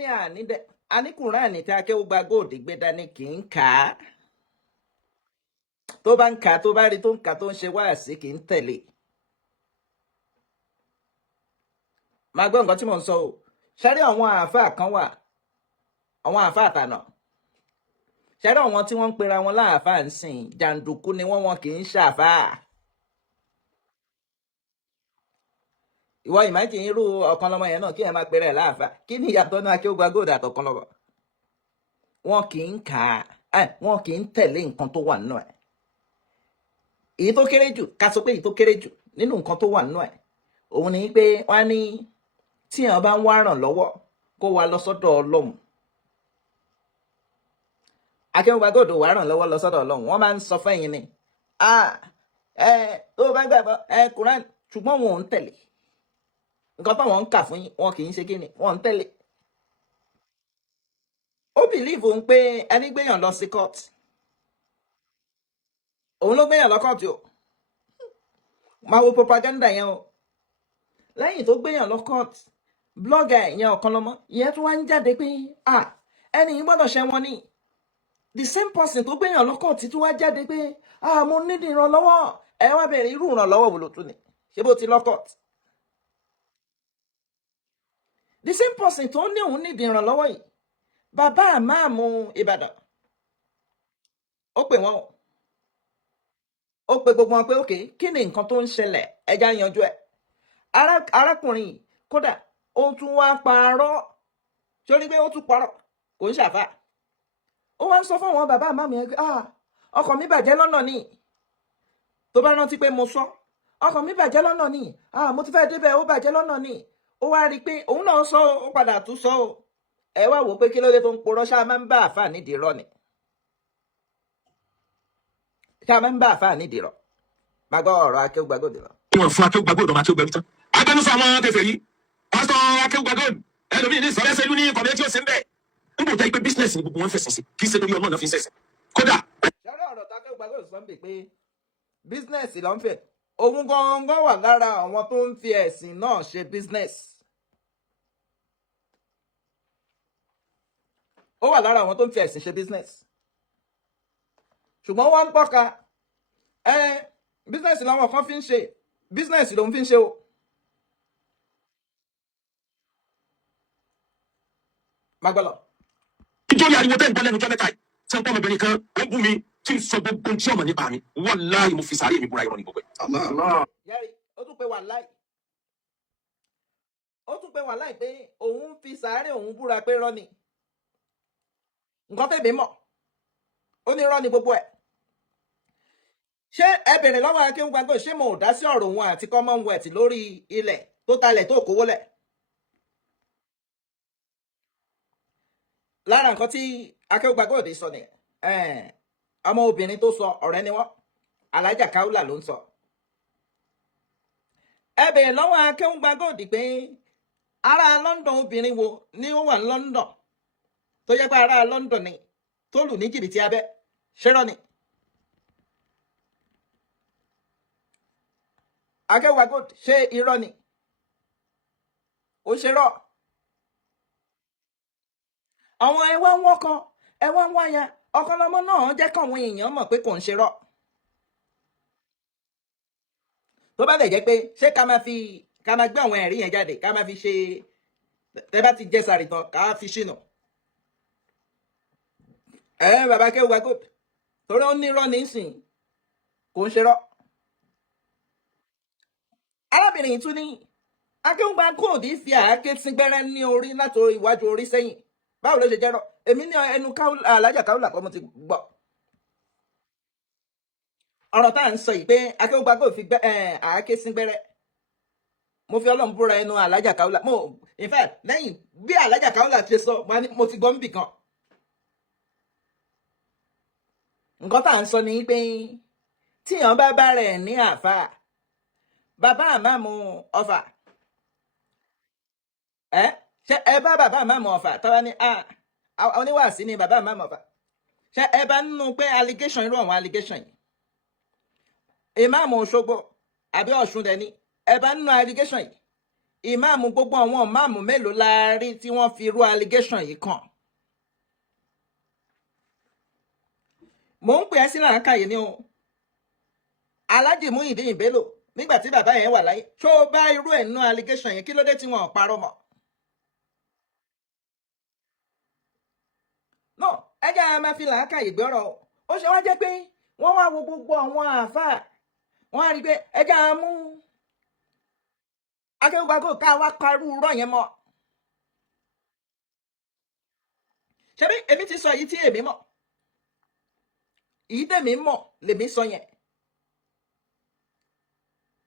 ní àní Kùránì tí Akewugba-Gold gbé dání kì í kà á. Tó bá ń kà á, tó bá rí tó ń kà tó ń ṣe wáàsí kì í tẹ̀lé. Máa gbọ́ nǹkan tí mò ń sọ o. Ṣẹ́rí àwọn àáfàá kan wà, àwọn àáfàá àtànà. Ṣẹ́rí àwọn tí wọ́n ń pera wọn láàfáà ń sìn, jàǹdùkú ni wọ́n kì í ṣàfáà. Ìwọ imagine irú ọ̀kan lọ́mọ yẹn náà kí ẹ máa pera ẹ̀ láàfáà. Kí ni ìyàtọ̀ náà Akewugba-Gold àtọ̀kan lọ́mọ? Wọn kì í kà á, wọn kì í tẹ̀lé nǹkan tó wà nínú ẹ̀. Èyí tó kéré jù, ká sọ pé èyí tó kéré jù nínú nǹkan tó wà nínú ẹ̀, òun ni pé wọ́n á ní tí èèyàn bá ń wá ràn lọ́wọ́ kó wá lọ sọ́dọ̀ Ọlọ́run. Akewugba-Gold wá ràn lọ́wọ́ lọ sọ́dọ̀ Ọlọ́run. Wọ́n máa ń sọ fẹ́yìn ni tó bá gbàgbọ́ Kùránì, ṣùgbọ́n wọn ò ń tẹ̀lé nǹkan táwọn ń kà fún yín. Wọn kì í ṣe kí ni, wọn ń tẹ̀lé. Ó bìlíìfù ń pé ẹni gbéyàn lọ sí court, òun ló gbéyàn lọ court o. Máa wo propaganda yẹn o. Lẹ́yìn tó gbéyàn lọ court, blogger yẹn ọ̀kan lọ́mọ ìyẹn tó wá ń jáde pé ẹni yìí gbọ́dọ̀ ṣẹ̀wọ̀n ni. The same person tó gbéyàn lọ court tó wá jáde pé mo need ìrànlọ́wọ́. Ẹ wá bẹ̀rẹ̀ irú ìrànlọ́wọ́ wo ló tún ni? Ṣé bó ti lọ court? The same person tó ní òun need ìrànlọ́wọ́ yìí, bàbá àmáàmù Ìbàdàn, ó pè wọ́n, ó pe gbogbo wọn pé òkè kí ni nǹkan tó ń ṣẹlẹ̀, ẹja yanjú ẹ̀. Arákùnrin yìí kódà ó tún wá parọ́, sórí pé ó tún parọ́, kò ń ṣàfà. Ó wá ń sọ fún àwọn bàbá àmáàmù yẹn pé ọkọ̀ mi bàjẹ́ lọ́nà ni. Tó bá rántí pé mo sọ ọkọ̀ mi bàjẹ́ lọ́nà ni, mo ti fẹ́ débẹ̀, ó bàjẹ́ lọ́nà ni. Ó wá rí i pé òun náà sọ, ó padà tún sọ o. Ẹ wá wò pé kí ló dé tó ń porọ́, ṣáà máa ń bá àfáà nídìí rọ́ ni. Ṣáà máa ń bá àfáà nídìí rọ́. Máa gbọ́ ọ̀rọ̀ Akewugba-Gold lọ. Wọ́n fún Akewugba-Gold ọmọ Akewugba tán. Agbẹnusọ àwọn kẹfẹ́ yìí, pásítọ̀ Akewugba-Gold, ẹlòmíì ní ìsọ̀rẹ́sẹ̀ ìlú ní kọ̀mẹ́tì ọ̀sẹ̀ ń bẹ̀. Ń bò jẹ́ pé bísínẹ̀sì ni gbogbo wọn fẹ̀sìn sí, kì í ṣe torí ọmọ náà fi ń sẹ̀sẹ̀. Kódà. Ṣọ́rọ̀ ọ̀rọ̀ tí Akewugba-Gold sọ ń bè pé bísínẹ̀sì ló ń fẹ̀. Òun gangan wà lára àwọn tó ń fi ẹ̀sìn náà ṣe bísínẹ̀sì. Ó wà lára àwọn tó ń fi ẹ̀sìn ṣe bísínẹ̀sì. Ṣùgbọ́n wọ́n ń tọ́ka bísínẹ̀sì làwọn kan fi ń ṣe, bísínẹ̀sì lòun fi ń ṣe o. Má gbọ́ lọ. Nítorí ariwo tẹ́ ń gbọ́ lẹ́nu ọjọ́ mẹ́ta yìí, tí wọ́n pọ̀ ọmọbìnrin kan, ó bú mi, tí ń sọ gbogbo tí ọmọ nípa mi. Wàláhì mo fi sàárè mi búra irọ́ ní gbogbo ẹ̀. Yẹ́rì, ó tún pé wàláhì. Ó tún pé wàláhì pé òun fi sàárè òun búra pé irọ́ ni. Nǹkan tẹ̀mí mọ̀, ó ní irọ́ ni gbogbo ẹ̀. Ṣé ẹ bèrè lọ́wọ́ Akewugba-Gold, ṣé mo ò dá sí ọ̀rọ̀ òun àti Commonwealth lórí ilẹ̀ tó talẹ̀ tó kówó lẹ̀? Lára nǹkan tí Akewugba-Gold sọ ni ọmọ obìnrin tó sọ ọ̀rẹ́ ni wọ́n, Alájà Kaula ló ń sọ. Ẹ bèrè lọ́wọ́ Akewugba-Gold pé ará London obìnrin wo ni ó wà ní London tó jẹ́ pé ará London ni tó lù ní jìbìtì abẹ́, ṣérọ́ ni? Akewugba-Gold ṣé irọ́ ni? Ó ṣerọ́. Àwọn ẹwà ń wọ́kọ, ẹwà ń wáyà, ọkọ lọmọ náà jẹ́ káwọn èèyàn mọ̀ pé kò ń ṣerọ́. Tó bá dẹ̀ jẹ́ pé ṣé ká máa gbé àwọn ẹ̀rí yẹn jáde, ká máa fi ṣe, tẹ́ bá ti jẹ́ sàrì tán, ká fi ṣìnà. Bàbá Akewugba-Gold, torí ó ní irọ́ nísìn, kò ń ṣerọ́. Arábìnrin yìí tún ní Akewugba-Gold fi àáké síngbẹ́rẹ́ ní orí láti iwájú orí sẹ́yìn. Báwo ló ṣe jẹ́rọ? Èmi ní ẹnu Alájà Kaula kọ́ mo ti gbọ́. Ọ̀rọ̀ tá à ń sọ yìí pé Akewugba-Gold fi àáké síngbẹ́rẹ́. Mo fi Ọlọ́run búra ẹnu Alájà Kaula. In fact, lẹ́yìn bí Alájà Kaula ṣe sọ, mo ti gbọ́ níbì kan. Nǹkan tá à ń sọ ni pé tíyàn bá bá rẹ̀ ní àáfàá, bàbá àmáàmù Ọ̀fà, ṣé ẹ bá bàbá àmáàmù Ọ̀fà tọ́wá ní oníwàásí ni bàbá àmáàmù Ọ̀fà, ṣé ẹ bá nínú pé allegation irú àwọn allegation yìí, ìmáàmù Òṣogbo àbí Ọ̀ṣun dẹ̀ ni, ẹ bá nínú allegation yìí, ìmáàmù gbogbo àwọn ìmáàmù mélòó la rí tí wọ́n fi irú allegation yìí kàn. mò ń pè ẹ́ sí làákàyè ni o. Alhaji Muyideen Bello nígbà tí bàbá yẹn wà láyé tó bá irú ẹ̀ nínú allegation yẹn kí ló dé tí wọn ò parọ́ mọ́. no ẹjẹ́ a máa fi làákàyè gbọ́rọ̀ ó ṣe wá jẹ́ pé wọ́n wá wo gbogbo àwọn àáfàá wọ́n á rí i pé ẹjẹ́ a mú Akewugba-Gold ká wá parú rọ̀ yẹn mọ́. ṣebí èmi ti sọ yìí tí èmi mọ̀ èyí tèmi mọ̀ lèmi sọ yẹn.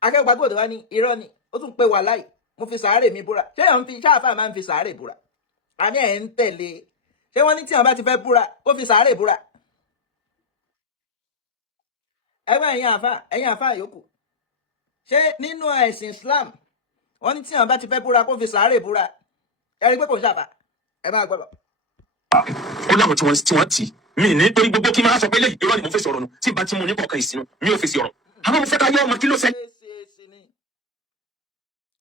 Akewugba-Gold wá ní irọ́ ni ó tún pé wàláì mo fi sàárè mi búra ṣé ẹ̀ ń fi ṣáàfà máa ń fi sàárè búra àní ẹ̀ ń tẹ̀lé ṣé wọ́n ní tí àwọn bá ti fẹ́ búra kó fi sàárè búra. ẹgbẹ́ ẹ̀yin àfà yòókù ṣé nínú ẹ̀sìn Islam wọ́n ní tí àwọn bá ti fẹ́ búra kó fi sàárè búra ẹ rí pé kò ń ṣàfà ẹ máa gbọ́ lọ. ó láwọn tí wọ́n tì mí nítorí gbogbo kí n máa sọ pé lẹ́yìn irọ́ ni mo fèsì ọ̀rọ̀ nù tí ìbá ti mú ní kọ̀ọ̀kan ìsinú mi ò fèsì ọ̀rọ̀ àwọn mo fẹ́ ká yọ ọmọ kí ló ṣe.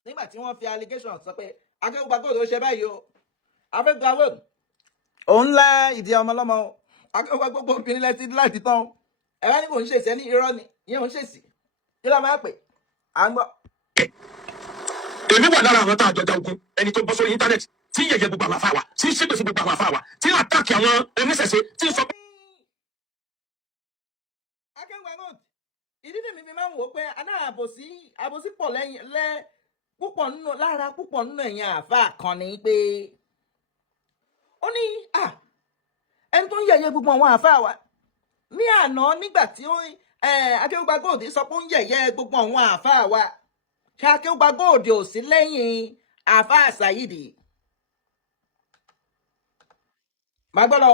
nígbà tí wọ́n fi allegation sọ pé Akewugba-Gold ló ṣe báyìí o Akewugba-Gold òun lá ìdí ọmọlọ́mọ o Akewugba-Gold gbogbo obìnrin lẹ́tí láti tán o ẹ wá ní kò ń ṣèṣì ẹni irọ́ ni ìyẹn ò ń ṣèṣì kí ló máa pè à ń gbọ́. èmi wà lára àwọn tá a jọjà ogun ẹni tó bọ́ sórí íńtánẹ́ẹ̀tì tí yẹ̀yẹ́ gbogbo àwọn afáwà tí ṣépè sí gbogbo àwọn afáwà tí àtàkì àwọn oníṣẹ̀ṣe tí sọ pé. Akewugba-Gold ìdí tèmi fi máa ń wò ó pé àbòsí pọ̀ lẹ́yìn púpọ̀ nínú lára púpọ̀ nínú ẹ̀yin àáfàá kan ni pé ó ní ẹni tó ń yẹ̀yẹ́ gbogbo àwọn àáfàá wa ní àná nígbà tí Akewugba-Gold sọ pé ó ń yẹ̀yẹ́ gbogbo àwọn àáfàá wa ṣé Akewugba-Gold ò sí lẹ́yìn àáfàá Saheed máa gbọ́ lọ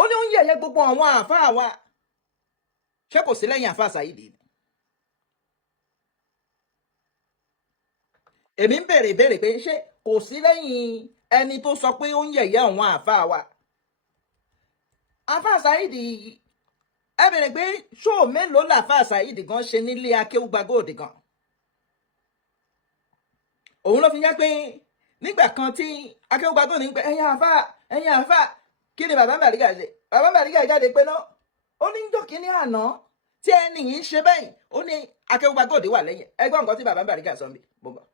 ó ní ó ń yẹ̀yẹ́ gbogbo àwọn àáfàá wa ṣé kò sí lẹ́yìn àáfàá Saheed. èmi ń bèrè ìbéèrè pé ṣé kò sí lẹ́yìn ẹni tó sọ pé ó ń yẹ̀yẹ́ àwọn àáfàá wa. àáfàá Saheed ẹ bèrè pé ṣó mélòó làáfàá Saheed gan ṣe nílé Akewugba-Gold gan. òun ló fi jẹ́ pé nígbà kan tí Akewugba-Gold ní pé ẹ̀yin àáfàá kí ni bàbá Bariga ṣe bàbá Bariga jáde pé náà ó ní jọ́ kínní àná tí ẹni yìí ń ṣe bẹ́ẹ̀ ó ní Akewugba-Gold wà lẹ́yìn ẹgbọ́n nǹkan tí bàbá Bariga sọ mi bọ́bọ̀.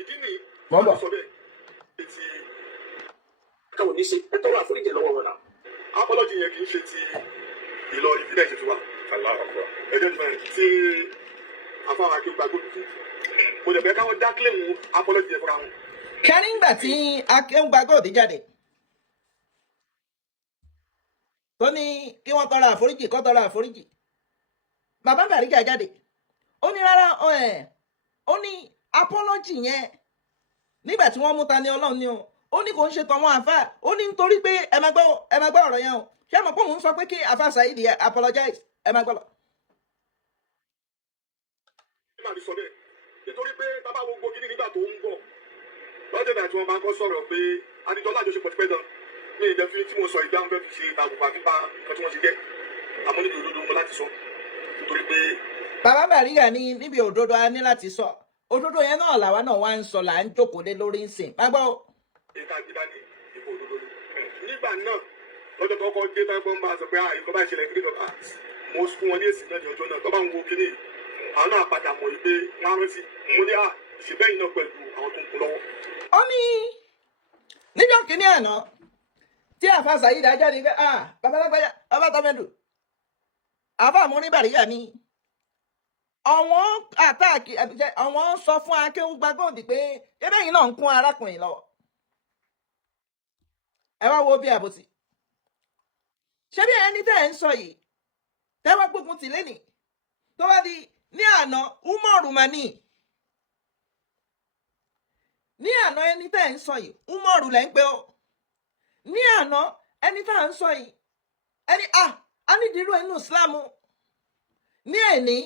ìdí ni wọ́n sọ bẹ́ẹ̀ ti káwọn ní ṣe ẹ tọrọ àforíjì lọ́wọ́ wọn náà. apology yẹn kì í ṣe ti Ìlọrin ìbílẹ̀ ìṣètò wa ẹjọ́ tí afáwọn Akewugba-Gold tó kò lè fẹ́ káwọn dá kílèmù apology yẹn fúnra wọn. kẹ́rí ńgbà tí Akewugba-Gold jáde tó ní kí wọ́n tọrọ àforíjì kó tọrọ àforíjì bàbá Bariga jáde ó ní rárá ó ní apology yẹn nígbà tí wọ́n mú ta ní Ọlọ́run ni ó ní kò ń ṣe tọ̀wọ́n àfáà ó ní nítorí pé ẹ máa gbọ́ ọ̀rọ̀ yẹn o ṣé ẹ mọ̀ pé òun sọ pé kí àfáà Saheed apologize ẹ máa gbọ́ lọ. ẹ máa ní sọ bẹ́ẹ̀ nítorí pé bàbá wo gbogbo nígbà tó ń bọ̀ lọ́jọ́ náà tí wọ́n bá ń kọ́ sọ̀rọ̀ pé adijọ́ lájọṣepọ̀ ti pẹ́ dán ní ìjẹ́fí tí mo sọ ìdáhùn fẹ́ fi ṣe ìtàkùn àti bá nǹkan tí wọ́n ti jẹ́ àmọ́ níbi òdodo mo láti sọ nítorí pé. bàbá Bariga ní níbi òdodo a ní láti sọ òdodo yẹn náà làwa náà wá ń sọ là ń jókòó lé lórí ńsìn má gbọ́. ìta ìdá ni ìbò òdodo nígbà náà lọ́jọ́ tó kọ́ dé táwọn bá sọ pé ìkọ́ bá ìṣẹ̀lẹ̀ kíkọ́ mo fún wọn ní èsì náà ní ọjọ́ náà tó bá ń wo kíní àwọn náà padà mọ̀ pé wọ́n á rántí mo ní ìṣèbẹ́yìn náà pẹ̀lú àwọn tó ń kú lọ́wọ́. ó ní níjọ́ kínní àná tí àfa Saheed jáde pé babalágbájá bàbá tọ́mẹ́dù àfa àmúrí Bariga ní àwọn àtàkì àwọn sọ fún Akewugba-Gold pé ebẹ́yìn náà ń kún arákùnrin lọ́wọ́ ẹ wá wo bí àbòsí ṣé bí ẹni tẹ́ ẹ̀ ń sọ yìí tẹ́wọ́ gbógun tì lẹ́nì tó bá di ní àná Umaru mani ní àná ẹni tẹ́ ẹ̀ ń sọ yìí Umaru lẹ́ ń pè ó ní àná ẹni tẹ́ ẹ̀ ń sọ yìí ẹni a ní dìrú inú Islam ní ẹ̀ní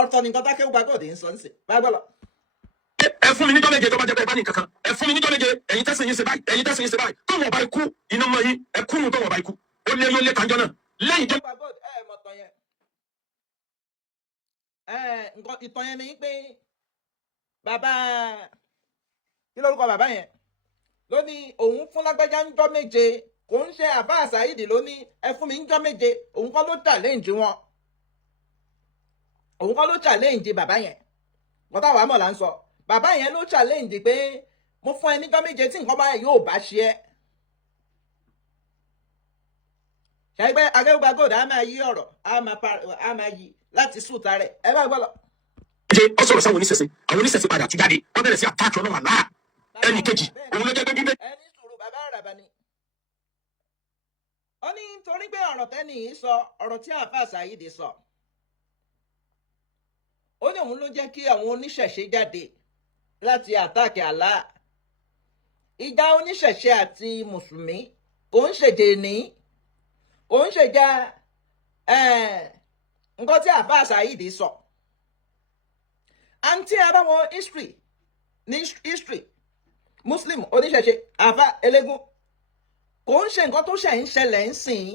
ọ̀tọ̀ nìkan tá Akewugba-Gold ń sọ nísìn bá gbọ́ lọ. ẹ fún mi níjọ́ méje tó bá jẹ́ pé ẹ bá ní kankan ẹ fún mi níjọ́ méje ẹ̀yin tẹ́sán yín ṣe báyìí ẹ̀yin tẹ́sán yín ṣe báyìí tó wọ́n bá ikú iná mọ́ yín ẹ kú nù tó wọ́n bá ikú ó lé kanjọ́ náà lẹ́yìn tó. nǹkan ìtàn yẹn ni pé bàbá kí lórúkọ bàbá yẹn ló ní òun fún lágbájá ń jọ́ méje kò ń ṣe àbá àṣàyídì ló ní ẹ fún mi ń jọ́ méje òun kọ́ ló challenge wọn òun kọ́ ló challenge bàbá yẹn wọ́n táwọn àmọ̀ là ń sọ bàbá yẹn ló challenge pé mo fún ẹ ní jọ́ méje tí nǹkan bá yóò bá ṣe ẹ́ ṣàgbẹ́ Akewugba-Gold á máa yí ọ̀rọ̀ á máa yí láti sùúta rẹ̀ ẹ bá gbọ́ lọ. ó sọ̀rọ̀ sáwọn oníṣẹ̀ṣe padà tún jáde wọ́n bẹ̀rẹ̀ sí àtàkì ọlọ́run àlá ẹnì kejì òun ló gẹ́gẹ́ bíbẹ́. ẹni sùúrù bàbá àràbà ni ó ní torí pé ọ̀rọ̀ tẹ́nì yìí sọ ọ̀rọ̀ tí àáfàá Saheed sọ ó ní òun ló jẹ́ kí àwọn oníṣẹ̀ṣe jáde láti àtàkì àlá ìjà oníṣẹ̀ṣe àti mùsùlùmí kò ń ṣèdè ní kò ń ṣèjà nǹkan tí àáfàá Saheed sọ àǹtí abáwọn history muslim oníṣẹ̀ṣe àáfàá elégún kò ń ṣe nǹkan tó ṣe ń ṣẹlẹ̀ ń sìn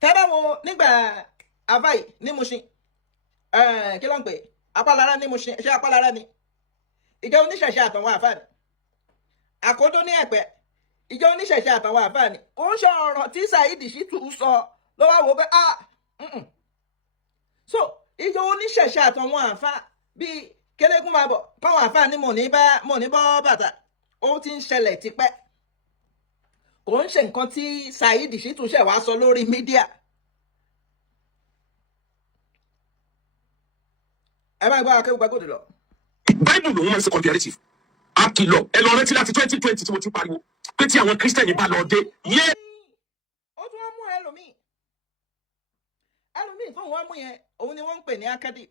tẹ́bá wo nígbà àfáì ní Mushin kí ló ń pè apálára ní Mushin ṣé apálára ni ìjọ oníṣẹ̀ṣe àtàwọn àfáà ni àkódó ní Ẹ̀pẹ́ ìjọ oníṣẹ̀ṣe àtàwọn àfáà ni kò ń ṣe ọ̀rọ̀ tí Saheed Shittu sọ ló wá wò pé so ìjọ oníṣẹ̀ṣe àtàwọn àfáà bíi kélégún máa bọ̀ káwọn àfáà ní mò ní bọ́ bàtà ó ti ń ṣẹlẹ̀ tipẹ́ kò ń ṣe nǹkan tí Saheed Shittu ṣẹ̀ wá sọ lórí mídíà ẹ máa gbọ́ Akewugba-Gold lọ. báìbù lòun máa ń ṣe comparative àkìlọ̀ ẹ lọ rántí láti 2020 tí mo ti pariwo pé tí àwọn kírísítẹ̀nì bá lọ dé yé. ó tún wá mú ẹlòmíì tóun wá mú yẹn òun ni wọ́n ń pè ní akadi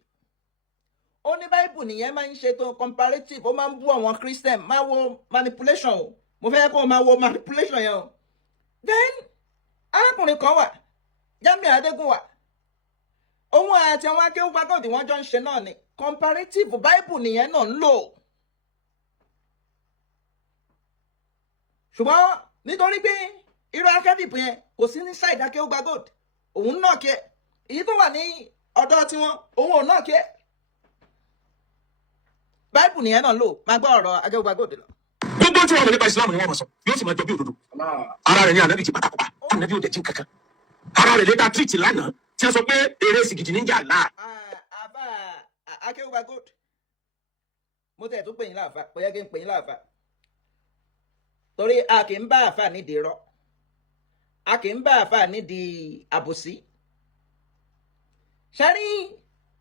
ó ní báìbù nìyẹn máa ń ṣètò comparative ó máa ń bú àwọn christian máa wo manipulation o mo fẹ́ kó o máa wo manipulation yẹn o then arákùnrin kan wà Jamiu Adégún wà òun àti àwọn Akewugba-Gold wọ́n jọ ń ṣe náà ni comparative báìbù nìyẹn náà ń lò ṣùgbọ́n nítorí pé irú akẹ́dìpù yẹn kò sí ní side Akewugba-Gold òun náà kí ẹ èyí tó wà ní ọ̀dọ̀ tiwọn òun ò náà kí ẹ báìbù nìyẹn náà lò máa gbọ́ ọ̀rọ̀ Akewugba-Gold lọ. gbogbo tí wọn lè nípa Islam ni wọn mọ sọ yóò sì máa jọ bí òdodo ara rẹ̀ ní ànábì ti pátákó ànábì ò dẹ̀ jí kankan ara rẹ̀ lè dá tírìtì lánàá tí wọ́n sọ pé eré sìgìdì níjà láà. àbá Akewugba-Gold mo tẹ̀ tó pè yín láàfà kò yẹ kí n pè yín láàfà torí a kì í bá àfà nídìí irọ́ a kì í bá àfà nídìí àbòsí ṣárí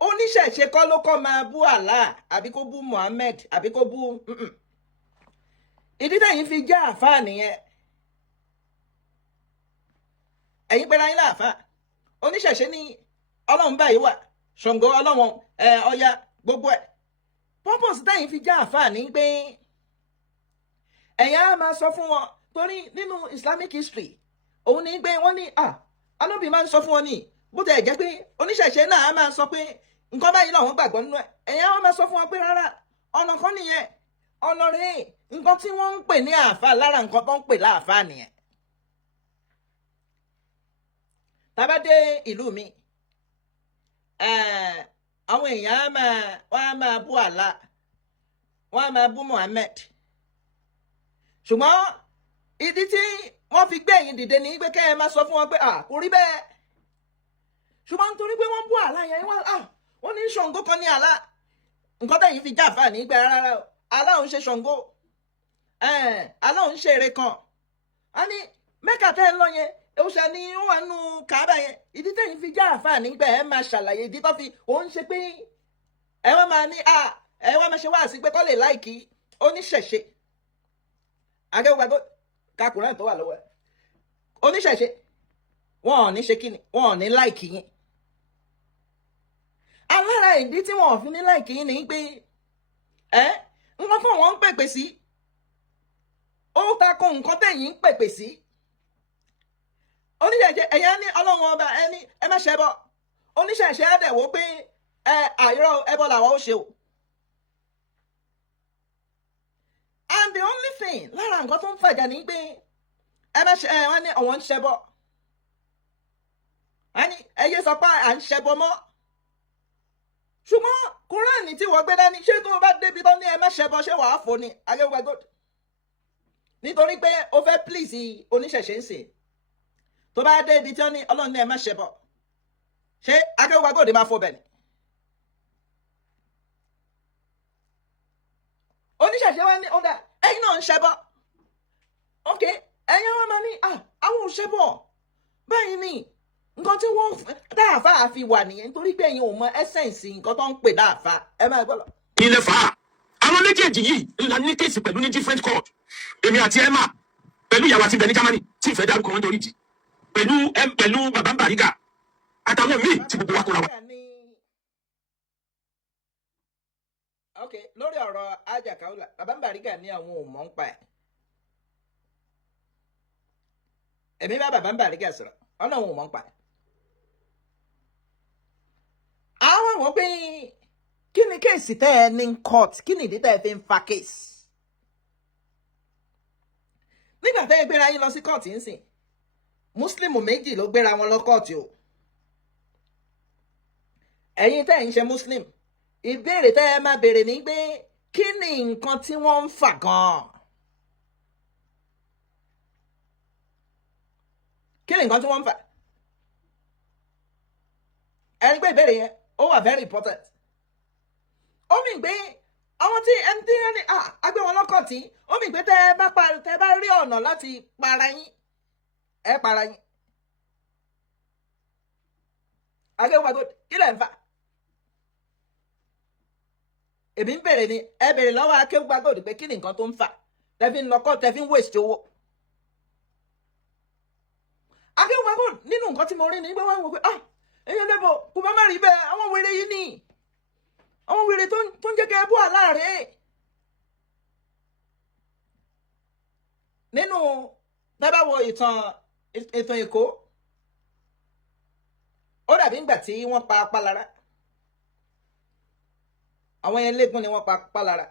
oníṣẹ̀ṣe kọ́ ló kọ́ máa bú Allah àbí kó bú Muhammad àbí kó bú ìdí tẹ̀yìn fi jẹ́ àfà nìyẹn ẹ̀yin pẹ̀lú ayé láàfà oníṣẹ̀ṣe ní ọlọ́run báyìí wà Ṣàngó ọlọ́run Ọya gbogbo ẹ̀ purpose tẹ̀yìn fi jẹ́ àfà ní pé ẹ̀yin á máa sọ fún wọn torí nínú Islamic history òun ní pé wọ́n ní Ànábì máa ń sọ fún wọn ní bó tẹ̀ jẹ́ pé oníṣẹ̀ṣe náà á máa sọ pé nǹkan báyìí làwọn gbàgbọ́ nínú ẹ̀ ẹ̀yin á máa sọ fún wọn pé rárá ọ̀nà kan nìyẹn ọ̀nà rẹ̀ nǹkan tí wọ́n ń pè ní àáfà lára nǹkan tó ń pè láàfà nìyẹn. tá bá dé ìlú mi àwọn èèyàn wọ́n á máa bú Allah wọ́n á máa bú Muhammad ṣùgbọ́n ìdí tí wọ́n fi gbé ẹ̀yin dìde ní pé kẹ́ ẹ máa sọ fún wọn pé kò rí bẹ́ẹ̀ ṣùgbọ́n nítorí pé wọ́n bú Allah yẹn wọ́n ní Ṣàngó kan ní Allah nǹkan tẹ̀yìn fi jáfà ní gbẹ rárá Allah òun ṣe Ṣàngó Allah òun ṣe ère kan a ní Mẹ́kà tẹ́ ẹ lọ yẹn òṣà ni ó wà nù Káàbà yẹn ìdí tẹ̀yìn fi jáfà nígbà ẹ máa ṣàlàyé ìdí tó fi òun ṣe pé ẹ wọ́n máa ní ẹ wọ́n máa ṣe wá sí pé kọ́ lè láìkí oníṣẹ̀ṣe Akewugba-Gold kakùnrin tó wà lọ́wọ́ ẹ̀ oníṣẹ̀ṣe wọn ò ní ṣe kíni wọn ò ní láìkì yín alára ìdí tí wọn ò fi ní láìkì yín ni pé nǹkan tó wọn ń pèpè sí ó tako nǹkan tẹ̀yìn ń pèpè sí oníṣẹ̀ṣe ẹ̀yà ní ọlọ́run ọba ẹni ẹ má ṣẹbọ oníṣẹ̀ṣe á dẹ̀ wò pé àìrọ̀ ẹbọ làwọn ó ṣe o. And the only thing lára nǹkan tó ń fàjà ní pé ẹ má ṣe wọ́n ní àwọn ń ṣẹbọ Ani ẹyẹ sọ pé à ń ṣẹbọ mọ́. Ṣùgbọ́n Kùránì tí wọ́n gbé dání ṣé tó bá débi tán ní ẹ má ṣẹbọ ṣé wàá fò ní Akewugba-Gold. Nítorí pé ó fẹ́ please oníṣẹ̀ṣe ń sìn. Tó bá débi tán ní Ọlọ́run ní ẹ má ṣẹbọ. Ṣé Akewugba-Gold máa fò bẹ̀ ni? Oníṣẹ̀ṣe wá ní ọ̀dà ẹ̀yin náà ń ṣẹbọ. Ok, ẹ̀yin wọn máa ní àwọn ò ṣẹbọ. Báyìí ni nǹkan tí wọ́n dáàfà fi wà nìyẹn nítorí pé ẹ̀yin ò mọ ẹ́sẹ̀nsì nǹkan tó ń pè dáàfà. Ẹ máa gbọ́ lọ. ilẹ̀ fà á àwọn méjèèjì yìí ńlá ní kéèsì pẹ̀lú ní different court èmi àti Emma pẹ̀lú ìyàwó àti bẹ̀ní Germany tí ìfẹ́ dárúkọ wọn torí jì pẹ̀lú bàbá Bariga àtàwọn míì tí gbogbo wa kóra wa. Ok, lórí ọ̀rọ̀ Ajakawula bàbá Bariga ní àwọn ò mọ̀ ń pa ẹ̀. Èmi bá bàbá Bariga sọ̀rọ̀ ọ̀nà òun ò mọ̀ ń pa ẹ̀. Àwọn àwọn pé kí ni kéèsì tẹ́ ẹ ní court kí ni ìdí tẹ́ ẹ fi ń fa kéèsì. Nígbà tẹ́ ẹ gbéra yín lọ sí court ń sìn Muslim méjì ló gbéra wọn lọ court o. Ẹ̀yin tẹ́ ẹ ń ṣe Muslim ìbéèrè tẹ́ ẹ máa béèrè ní pé kí ni nǹkan tí wọ́n ń fà gan-an. Kí ni nǹkan tí wọ́n ń fà? Ẹni pé ìbéèrè yẹn ó wà very important. Ó mì pé àwọn tí ẹni tí ẹni agbé wọn lọ́kọ̀ tí ó mì pé tẹ́ ẹ bá rí ọ̀nà láti para yín ẹ para yín. Akewugba-Gold kí lẹ̀ ń fà? Èmi ń bèrè ni ẹ bèrè lọ́wọ́ Akewugba-Gold pé kí ni nǹkan tó ń fà tẹ́ fi ń lọ́kọ̀ tẹ́ fi ń waste owó. Akewugba-Gold nínú nǹkan tí mo rí ni pé wọ́n wò pé ẹ̀yin lẹ́bọ̀ kò bá má rí bẹ́ẹ̀ àwọn wèrè yìí ni àwọn wèrè tó ń jẹ́ kẹ́ ẹ bú àláàrẹ̀. Nínú tábà wo ìtàn Èkó ó dàbí ìgbà tí wọ́n pa Apálára àwọn eléégún ni wọ́n pa Apálára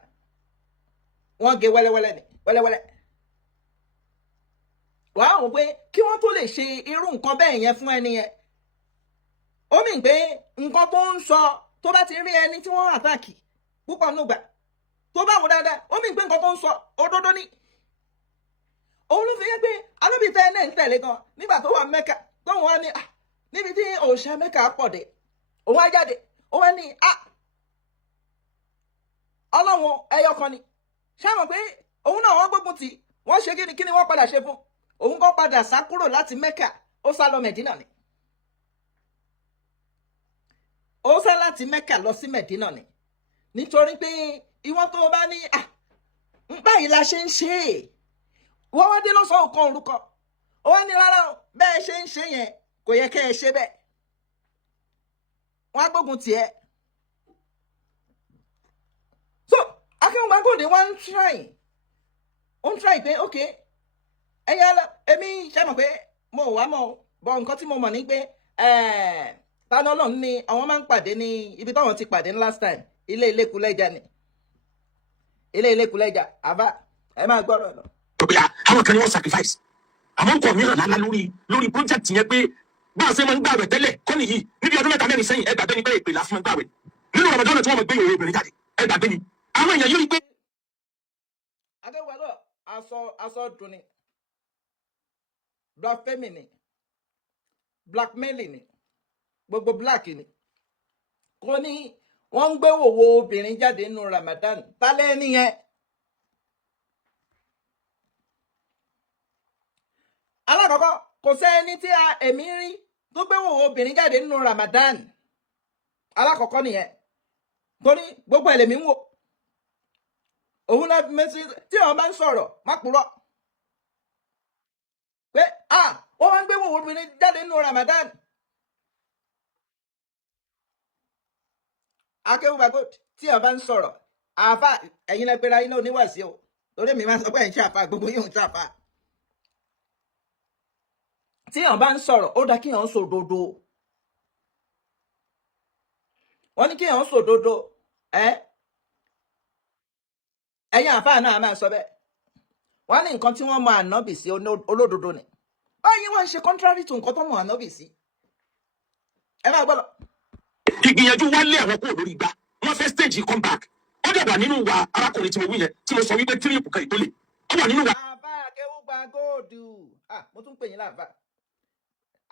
wọ́n gé wẹ́lẹ́wẹ́lẹ́ ni wẹ́lẹ́wẹ́lẹ́. Wàá wò pé kí wọ́n tó lè ṣe irú nǹkan bẹ́ẹ̀ yẹn fún ẹni yẹn ó mì pé nǹkan tó ń sọ tó bá ti rí ẹni tí wọ́n àtàkì púpọ̀ nígbà tó bá wò dáadáa ó mì pé nǹkan tó ń sọ òdodo ni. Òun ló fi yẹ pé alóbìtẹ́ ẹ̀ náà ń tẹ̀lé gan nígbà tó wà Mẹ́kà tóun wá ní níbi tí òòṣà Mẹ́kà pọ̀ dé òun á jáde òun á ní Ọlọ́run ẹyọ kan ni. Ṣé mọ̀ pé òun náà wọ́n gbógun tì wọ́n ṣe kí ni wọ́n padà ṣe fún òun kọ́ padà sá kúrò láti Mẹ́kà ó sá lọ Mẹ̀dínà ni. Ó sá láti Mẹ́kà lọ sí Mẹ̀dínà ni nítorí pé ìwọ́n tó bá ní báyìí la ṣe ń ṣe é wọ́n wá dé lọ́sàn-án kan orúkọ ó wá ní rárá bẹ́ẹ̀ ṣe ń ṣe yẹn kò yẹ kẹ́ ẹ ṣe bẹ́ẹ̀ wọ́n á gbógun tì ẹ́. So Akewugba-Gold wá ń try pé ok ẹ̀yà èmi ṣe mọ̀ pé mo wá mọ̀ bọ̀ nǹkan tí mo mọ̀ ní pé tani Ọlọ́run ni àwọn máa ń pàdé ní ibi táwọn ti pàdé ní last time ilé Ilékulẹ́jà ni ilé Ilékulẹ́jà àbá ẹ máa gbọ́rọ̀ lọ. Àwọn kan ni wọ́n sacrifice àmọ́ nǹkan mìíràn lálá lórí project yẹn pé bá a ṣe máa ń gbàwẹ̀ tẹ́lẹ̀ kọ́ nìyí níbi ọdún 7 mẹ́rin sẹ́yìn ẹgbàgbé ni pé èpè la fi máa ń gbàwẹ̀ nínú Ramadan tí wọ́n máa gbé ìwé obìnrin jáde ẹgbàgbé ni àwọn èèyàn yóò rí pé. Akewugba-Gold aṣọ dùn ni blasphemy ni blackmailing ni gbogbo black ni kò ní wọ́n ń gbé òwò obìnrin jáde nínú Ramadan tálẹ́ nìyẹn. Alákọ̀ọ́kọ́ kò sẹ́ni tí èmi rí tó gbé òwò obìnrin jáde nínú Ramadan alákọ̀ọ́kọ́ nìyẹn torí gbogbo ẹlẹ́mí ń wò òun náà mẹ́sì tí wọ́n bá ń sọ̀rọ̀ má purọ́ pé wọ́n máa ń gbé òwò obìnrin jáde nínú Ramadan. Akewugba-Gold tí wọ́n bá ń sọ̀rọ̀ àáfà ẹ̀yin náà pera yín náà oníwàásí o torí mi máa sọ pé ẹ̀ ń ṣàfà gbogbo yóò ń ṣàfà. Tí wọ́n bá ń sọ̀rọ̀ ó dá kí wọ́n sòdodo wọ́n ní kí wọ́n sòdodo ẹ̀yin àfáà náà máa sọ bẹ́ẹ̀ wọ́n ní nǹkan tí wọ́n mọ ànábì sí olódodo ni báyìí wọ́n ń ṣe contrary to nǹkan tó mọ ànábì sí ẹ máa gbọ́ lọ. ìgbìyànjú wá lé àwọn kúrò lórí igbá wọ́n fẹ́ stage comeback ó dẹ̀ wà nínú wa arákùnrin tí mo wí yẹn tí mo sọ wípé tírípù kan ìtólè ó wà nínú wa. àbá Akewugba-Gold mo tún pè yín láàbá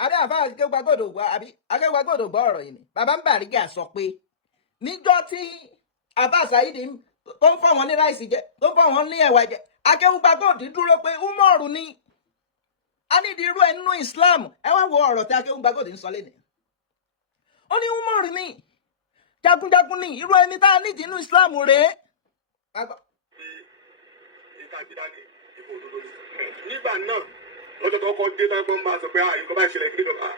àbí àbá Akewugba-Gold ògbà àbí Akewugba-Gold ògbà ọ̀rọ̀ yìí ni bàbá ń Bariga sọ pé níjọ́ tí àbá Saidi tó ń fọ́ wọn ní ráìsì jẹ tó ń fọ́ wọn ní ẹ̀wà jẹ Akewugba-Gold dúró pé Umaru ni a ní irú ẹ̀ nínú Islam ẹ wá wo ọ̀rọ̀ tí Akewugba-Gold ń sọ lẹ́nu ó ní Umaru ni jagunjagun ni irú ẹni tá a nídìí inú Islam rèé. nígbà náà lọ́jọ́ tó kọ́ dé táwọn máa sọ pé nǹkan bá ìṣẹ̀lẹ̀ kí nìkan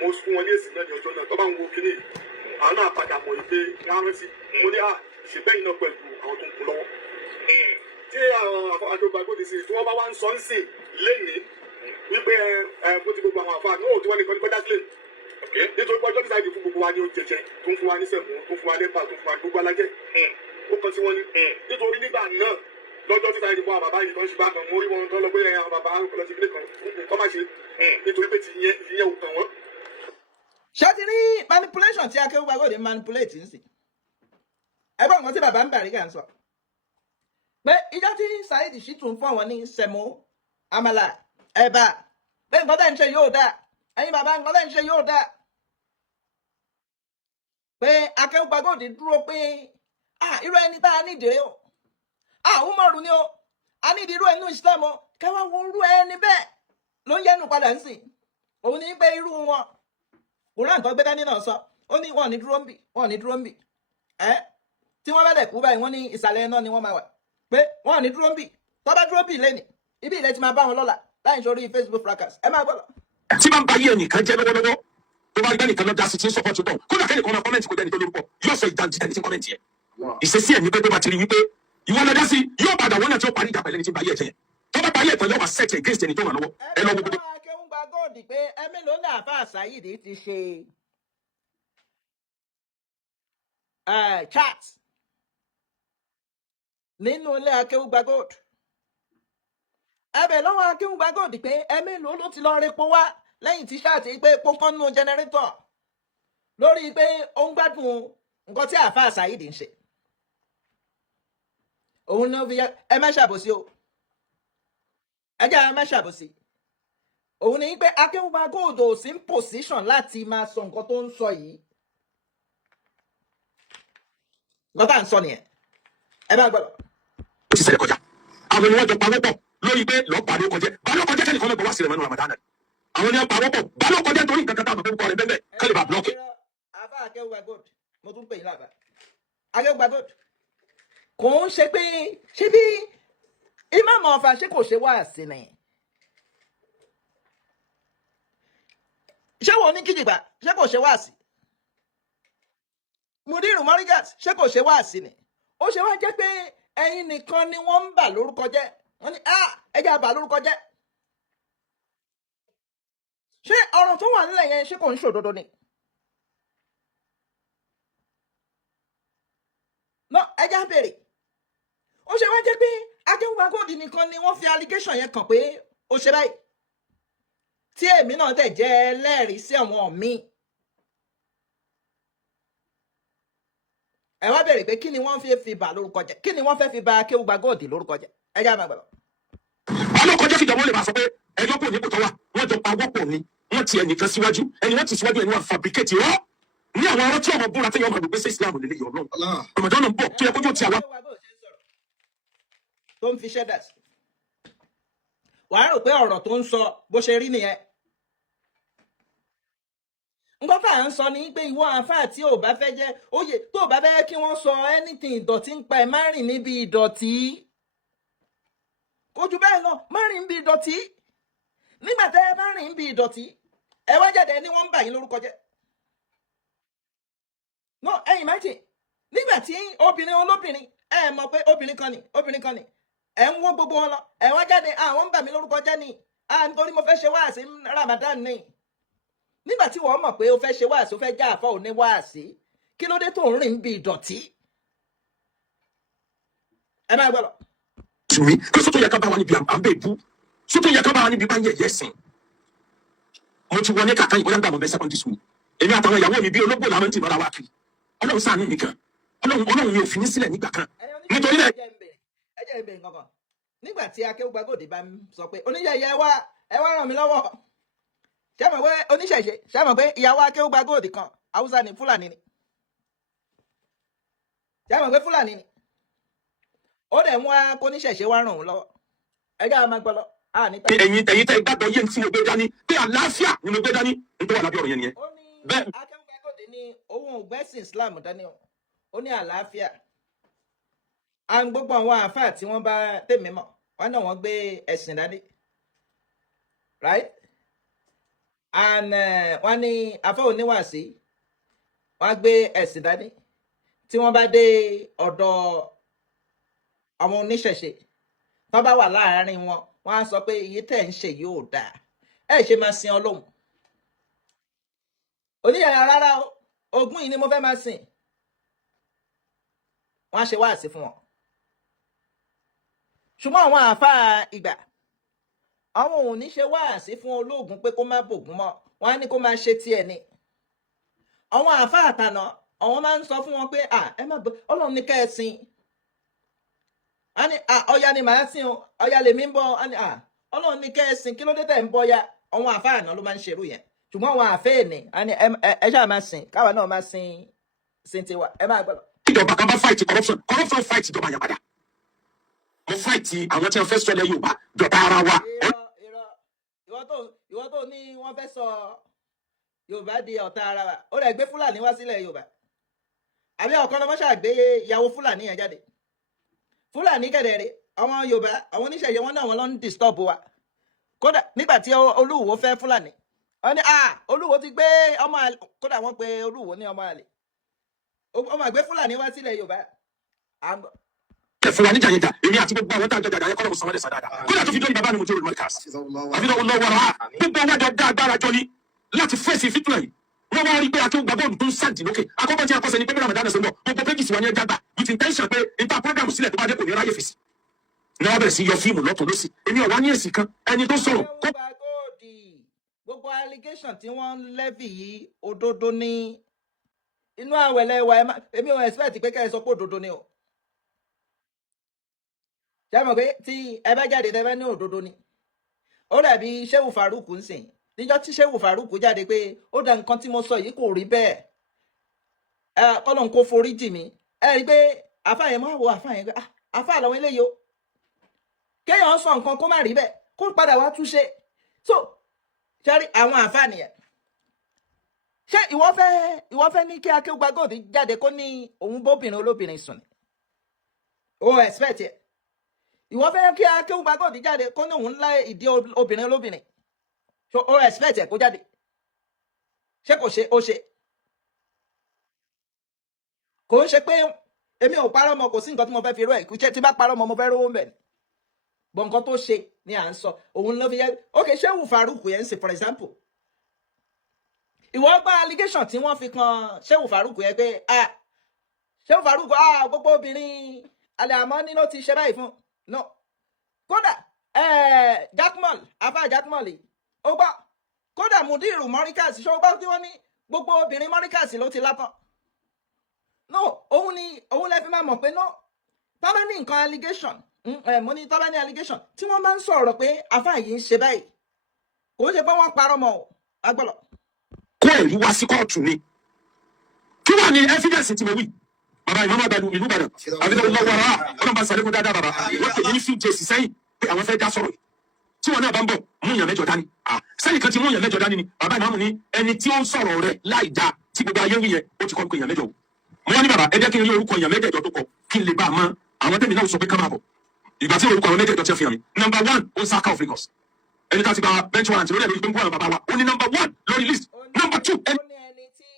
mo sún wọn ní èsì náà ní ọjọ́ náà tó bá ń wo kíní àwọn náà padà mọ̀ pé wọ́n á rántí mo ní ṣèbẹ́yìn náà pẹ̀lú àwọn tó ń kú lọ́wọ́. tí àwọn Akewugba-Gold sí tí wọ́n bá wá ń sọ ń sìn lénìí wípé bó ti gbogbo àwọn àfáà náà tí wọ́n ní kọ́dá sílẹ̀ nítorí pé ọjọ́ Saidi fún gbogbo wa ní oúnjẹ jẹ tó ń fún wa ní sẹ̀mú tó ń fún wa lẹ́pà tó ń fún wa gbogbo alájẹ ó kàn sí wọn ní nítorí nígbà náà lọ́jọ́ tí Saidi fún àwọn bàbá yìí tó ń ṣe bá kan mórí wọn tó lọ pé àwọn bàbá kọlọ sí ilé kan kọ́ máa ṣe nítorí pé ti yẹn ò kàn wọ́n. ṣé ti rí manipulation tí Akewugba-Gold manipulate ń sìn ẹgbẹ́ nǹkan tí bàbá ń Bariga ń sọ pé ìjọ tí Saidi sì tún fún àwọn ní sẹ̀mú àmàlà ẹ̀bà pé nǹkan tẹ́ ń ṣe yóò dáa ẹ̀yin bàbá nǹkan tẹ́ ń ṣe yóò dáa pé Akewugba-Gold dúró pé irú ẹni tá a nídìí o Umaru ni o a nídìí irú ẹnu Islam o kẹwàá wo irú ẹni bẹ́ẹ̀ ló ń yẹnu padà ń sìn òun ní pé irú wọn Quran tó gbé dání náà sọ ó ní wọn ò ní dúró ń bì wọn ò ní dúró ń bì tí wọ́n bá dẹ̀ kú báyìí wọ́n ní ìsàlẹ̀ náà ni wọ́n máa wà pé wọn ò ní dúró ń bì tó bá dúró bì lẹ́nì ibi ilẹ̀ ti máa bá wọn lọ́la láì sórí Facebook fracas ẹ máa gbọ́ lọ. tí máa ń bá yí ẹnìkan jẹ́ lọ́wọ́lọ́wọ́ tó bá rí bẹ́ẹ̀ nìkan lọ dá sí tí ń sọ́kọ́ tó tọ̀ kódà kẹ́lẹ̀ kan náà kọ́mẹ́ntì kó dẹ́ni tó lórúkọ yóò sọ ìdájí ẹni tí ń kọ́mẹ́ntì yẹn ìṣesí ẹ̀ ní pé tó bá ti rí wípé ìwọ lọ dá sí yóò padà wọ́n náà tí ó parí ìjà pẹ̀lẹ́ ní tí ń bá yí ẹ̀jẹ̀ yẹn tó bá parí ẹ̀tọ́ yóò wá sẹ́ẹ̀tì against ẹni tó wà lọ́wọ́ ẹ lọ gbogbo. Akewugba-Gold pé ẹmí ló ní àfa Saidi ti ṣe chat nínú ilé Akewugba-Gold ẹbẹ̀ lọ́wọ́ Akewugba-Gold pé ẹmí ló ti lọ repo wá lẹ́yìn tí ṣáàtì pé epo kan nínú jẹnẹrétọ̀ lórí pé ó ń gbádùn nǹkan tí àfa Saidi ń ṣe òun ní ó fi ẹ má ṣàbòsí o ẹ jẹ́ ẹ má ṣàbòsí òun ní pé Akewugba-Gold ò sí ń position láti máa sọ nǹkan tó ń sọ yìí lọ́tà ń sọ nìyẹn ẹ bá gbọ́dọ̀. ó ti ṣẹlẹ̀ kọjá àwọn ènìyàn jọ pawọ́ pọ̀ lórí pé lọ́ọ́ pàdé kọjá báyọ̀ kọjá kẹ́nìkan náà bọ̀ wá sílẹ̀ mẹ́nu Ramadan àwọn ènìyàn pawọ́ pọ̀ báyọ̀ kọjá torí nǹkan kan táwọn tó ń kọ́ rẹ̀ bẹ́ẹ̀ kẹ́lẹ́ bá blọ́ọ̀kì. àbá Akewugba-Gold mo tún pè yín lábàá Akewugba-Gold kò ń ṣe pé ṣé bí Imam Ọ̀fà ṣé kò ṣe wáàsí ni ṣé wọn ní Kíjìgbà ṣé kò ṣe wáàsí Mudiru Marigat ṣé kò ṣe wáàsí ni ó ṣe wá jẹ́ pé ẹ̀yin nìkan ni wọ́n ń bà lórúkọ jẹ́ wọ́n ní ẹjẹ́ bà lórúkọ jẹ́ ṣé ọ̀rọ̀ tó wà nílẹ̀ yẹn ṣé kò ń ṣòdodo ni no ẹjẹ́ bèrè ó ṣe wá jẹ́ pé Akewugba-Gold nìkan ni wọ́n fi allegation yẹn kàn pé ó ṣe báyìí tí èmi náà dẹ̀ jẹ́ ẹlẹ́rìí sí àwọn míì ẹ wá bèrè pé kí ni wọ́n fẹ́ fi bà lórúkọ jẹ́ kí ni wọ́n fẹ́ fi bà Akewugba-Gold lórúkọ jẹ́ ẹ já máa gbọ́. ọlọ́kọ jẹ́ kíjọba ó lè máa sọ pé ẹjọ́ kò ní kò tọ́ wa wọ́n jọ pa wọ́pọ̀ ni wọ́n ti ẹnìkan síwájú ẹni wọ́n ti síwájú ẹni wọ́n fabricate rọ́ ní àwọn ọ̀rọ̀ tí ọmọ búra tẹ́yọ̀ ọmọ àgbègbè sí Islam lè yọ̀ náà ọmọdé náà ń bọ̀ tó yẹ kójú ti àwa. tó ń fi ṣẹ́dá sí wàá rò pé ọ̀rọ̀ tó ń sọ bó ṣe rí nìyẹn nǹkan tá à ń sọ ni pé ìwọ àáfàá tí ò bá fẹ́ jẹ́ oyè tó bá fẹ́ kí wọ́n sọ anything ìdọ̀tí ń pa ẹ̀ má rìn níbi ìdọ̀tí kò jù bẹ́ẹ̀ lọ má rìn níbi ìdọ̀tí nígbà tẹ́ ẹ bá rìn níbi ìdọ̀tí ẹ wá jáde ní wọ́n ń bà yín lórúkọ jẹ́ no ẹ̀yin má tì nígbà tí obìnrin olóbìnrin ẹ mọ̀ pé obìnrin kan ni ẹ ń wó gbogbo wọn lọ ẹ wá jáde àwọn ń bà mí lórúkọ jẹ́ ni nítorí mo fẹ́ ṣe wáàsí Ramadan ni nígbà tí wọ́n mọ̀ pé o fẹ́ ṣe wáàsí o fẹ́ já àfọ́ òní wáàsí kí ló dé tó ń rìn bí ìdọ̀tí ẹ máa gbọ́dọ̀. tùmí kí sọ́tò yẹ ká bá wa níbi à ń bẹ̀ bú sọ́tò yẹ ká bá wa níbi bá ń yẹ ẹ̀yẹ́ sìn mo ti wọlé kàkà ìbọn yàgbà mọ̀ bẹ́ secondary school èmi àtàwọn ìyàwó mi bí ológbò làwọn ti mọ́ra wá kiri Ọlọ́run ṣàánú mi kan Ọlọ́run mi ò fi ní sílẹ̀ nígbà kan nítorí náà. ẹ jẹ́ ìbéèrè kankan nígbà tí Akewugba-Gold bá sọ pé oníṣẹ̀ṣe ẹ wá ràn mí lọ́wọ́ ṣé mọ̀ pé oníṣẹ̀ṣe ṣé mọ̀ pé ìyàwó Akewugba-Gold kan Haúsá ni Fúlàní ni ṣé mọ̀ pé Fúlàní ni ó dẹ̀ mú oníṣẹ̀ṣe wá ràn òun lọ́wọ́ ẹ jẹ́ àwọn máa gbọ́ lọ. ẹ̀yin tẹ́ gbàgbọ́ yé tí mo gbé dání pé àlàáfíà ni mo gbé dání nítorí wà lábẹ́ ọ̀rọ̀ yẹn nìyẹn. ó ní Akewugba-Gold ní òun ò gbẹ́sìn Islam dání o ó ní àlàáfíà gbogbo àwọn àáfàá tí wọ́n bá tèmi mọ̀ wọ́n náà wọ́n gbé ẹ̀sìn dání right and wọ́n ní àfáà oníwàásí wọ́n gbé ẹ̀sìn dání tí wọ́n bá dé ọ̀dọ̀ àwọn oníṣẹ̀ṣe tó bá wà láàárín wọn wọ́n á sọ pé iye tẹ́ ń ṣe yóò dáa ẹ ṣe máa sin Ọlọ́run oníyàrá rárá ogún yìí ni mo fẹ́ máa sìn wọ́n á ṣe wáàsí fún wọn ṣùgbọ́n àwọn àáfàá ìgbà àwọn ò ní ṣe wáàsí fún olóògùn pé kó má bògún mọ́ wọ́n á ní kó máa ṣe tiẹ̀ ni àwọn àáfàá àtànà àwọn máa ń sọ fún wọn pé ẹ má bọ Ọlọ́run ní kẹ́ẹ̀sìn wọ́n ní Ọya ni màá sìn o Ọya lèmi ń bọ Ọlọ́run ní kẹ́ẹ̀sìn kí ló dé tẹ̀ ń bọ ya àwọn àáfàá àná ló máa ń ṣerú yẹn ṣùgbọ́n àwọn àáfàá ènì ẹ ṣáà máa sìn káwa náà máa sìn tiwa ẹ máa gbọ́dọ̀. ìjọba kan bá fight corruption fight ìjọba yẹn padà mo fight àwọn tí wọ́n fẹ́ sọ ilẹ̀ Yorùbá jọba ara wa. ìwọ tó ní wọ́n fẹ́ sọ Yorùbá di ọ̀tá ara wa ó rẹ̀ gbé Fúlàní wá sílẹ̀ Yorùbá àbí ọ̀kan lọ́mọ́ ṣàgbé ìyàwó Fúlàní yẹn jáde Fúlàní kẹ̀dẹ̀rẹ̀ àwọn Yorùbá àwọn oníṣẹ̀ṣe wọn náà wọn lọ ń disturb wa kódà nígbà tí Olúwo fẹ́ Fúlàní wọ́n ní Olúwo ti gbé ọmọ àlè kódà wọ́n pe Olúwo ní ọmọ àlè ọmọ àgbẹ̀ Fúlàní wá sílẹ̀ Yorùbá. Fúlàní jàyẹjà èmi àti gbogbo àwọn táwọn jàjà yẹn kọ́ lọ́wọ́ sanwó lẹ́sà dáadáa kódà tó fi dórí bàbá mi mo jẹ́ olùmọ̀ọ́kàs àfihàn olówó ara gbogbo wájà dá agbára jọ ni láti fèsì fitna yìí wọ́n wá rí pé Akewugba-Gold tó ń sáàdì lókè akọ́kọ́ tí a kọ́sẹ̀ ní pé Ramadan ṣe ń bọ̀ gbogbo péjì sí wa ní ẹja gbà with intention pé nípa program sílẹ̀ tó bá dé kò ní ráyè fèsì ní wọ́n bẹ̀rẹ̀ sí yọ fíìmù lọ́tọ̀ lọ́sì èmi ọ̀wá ní èsì kan ẹni tó sọ̀rọ̀. gbogbo allegation tí wọ́n levy yìí òdodo ní inú àwẹ̀lẹ̀ wa èmi ò expect pé kẹ́ ẹ sọ pé òdodo ni o ṣé mọ̀ pé tí ẹ bá jáde tẹ́ bá ní òdodo ni ó dàbí Shehu Farouk ń sìn níjọ́ tí Shehu Farouk jáde pé ó dá nǹkan tí mo sọ yìí kò rí bẹ́ẹ̀ kọ́lọ̀ ń kó forí jì mí ẹ rí i pé àfáà yẹn máa wo àfáà yẹn pé àfáà làwọn eléyìí o kéèyàn sọ nǹkan kó má rí bẹ́ẹ̀ kó padà wá túnṣe so ṣáàrí àwọn àfáà nìyẹn ṣé ìwọ fẹ́ ní kí Akewugba-Gold jáde kó ní òun bóbìnrin olóbìnrin sùn ni o expect yẹ ìwọ fẹ́ kí Akewugba-Gold jáde kó ní òun lá ìdí obìnrin olóbìnrin so o expect yẹ kó jáde ṣé kò ṣe ó ṣe kò ń ṣe pé èmi ò parọ́ mọ́ kò sí nǹkan tí mo fẹ́ fi rú ẹ̀ kú ṣe tí bá parọ́ mọ́ mo fẹ́ rówó mbẹ̀ bọ̀ nǹkan tó ṣe ni à ń sọ òun ló fi yẹ ok Shehu Farouk yẹn ń sè for example ìwọ gba allegation tí wọ́n fi kan Shehu Farouk yẹn pé Shehu Farouk gbogbo obìnrin alẹ́ àmọ́ ní ló ti ṣe báyìí fún no kódà Jakmal afa Jakmal yìí ó gbọ́ kódà Mudiru Morikas ṣé ó gbọ́ tí wọ́n ní gbogbo obìnrin Morikas ló ti látàn no òun lẹ fi máa mọ̀ pé no tọ́ba ní nǹkan allegation mo ní tọ́ba ní allegation tí wọ́n máa ń sọ̀rọ̀ pé afa yìí ń ṣe báyìí kò ń ṣe pé wọ́n parọ́ mọ́ agbọ́lọ̀. kó ẹ̀rí wá sí kóòtù ni kí wàá ní evidence tí mo wí bàbá ìmọ̀ àgbàdo ìlú Ìbàdàn àbíkọ́ ọlọ́wọ́ ara ọlọ́run bá sàlékún dáadáa bàbá wọ́n pè ní few days sẹ́yìn pé àwọn fẹ́ dá sọ̀rọ̀ tí wọn náà bá ń bọ̀ mú yàn mẹ́jọ dání sẹ́yìn kan ti mú yàn mẹ́jọ dání ni bàbá ìmọ̀ ní ẹni tí ó ń sọ̀rọ̀ rẹ̀ láì dáa tí gbogbo ayé wí yẹn ó ti kọ́ pé yàn mẹ́jọ wò mo wá ní bàbá ẹ jẹ́ kí n rí orúkọ yàn mẹ́jọ tó kọ kí n lè bá a mọ àwọn tẹ́mi náà sọ pé ká máa bọ̀ ìgbà tí orúkọ àwọn mẹ́jọ tí wọ́n fi hàn mí number 1 ó Saka of Lagos ẹni tá ti gba bench warrant lórí ẹ̀rí pé ń bọ̀ àwọn bàbá wa ó ní number 1 lórí list number 2 ẹni tí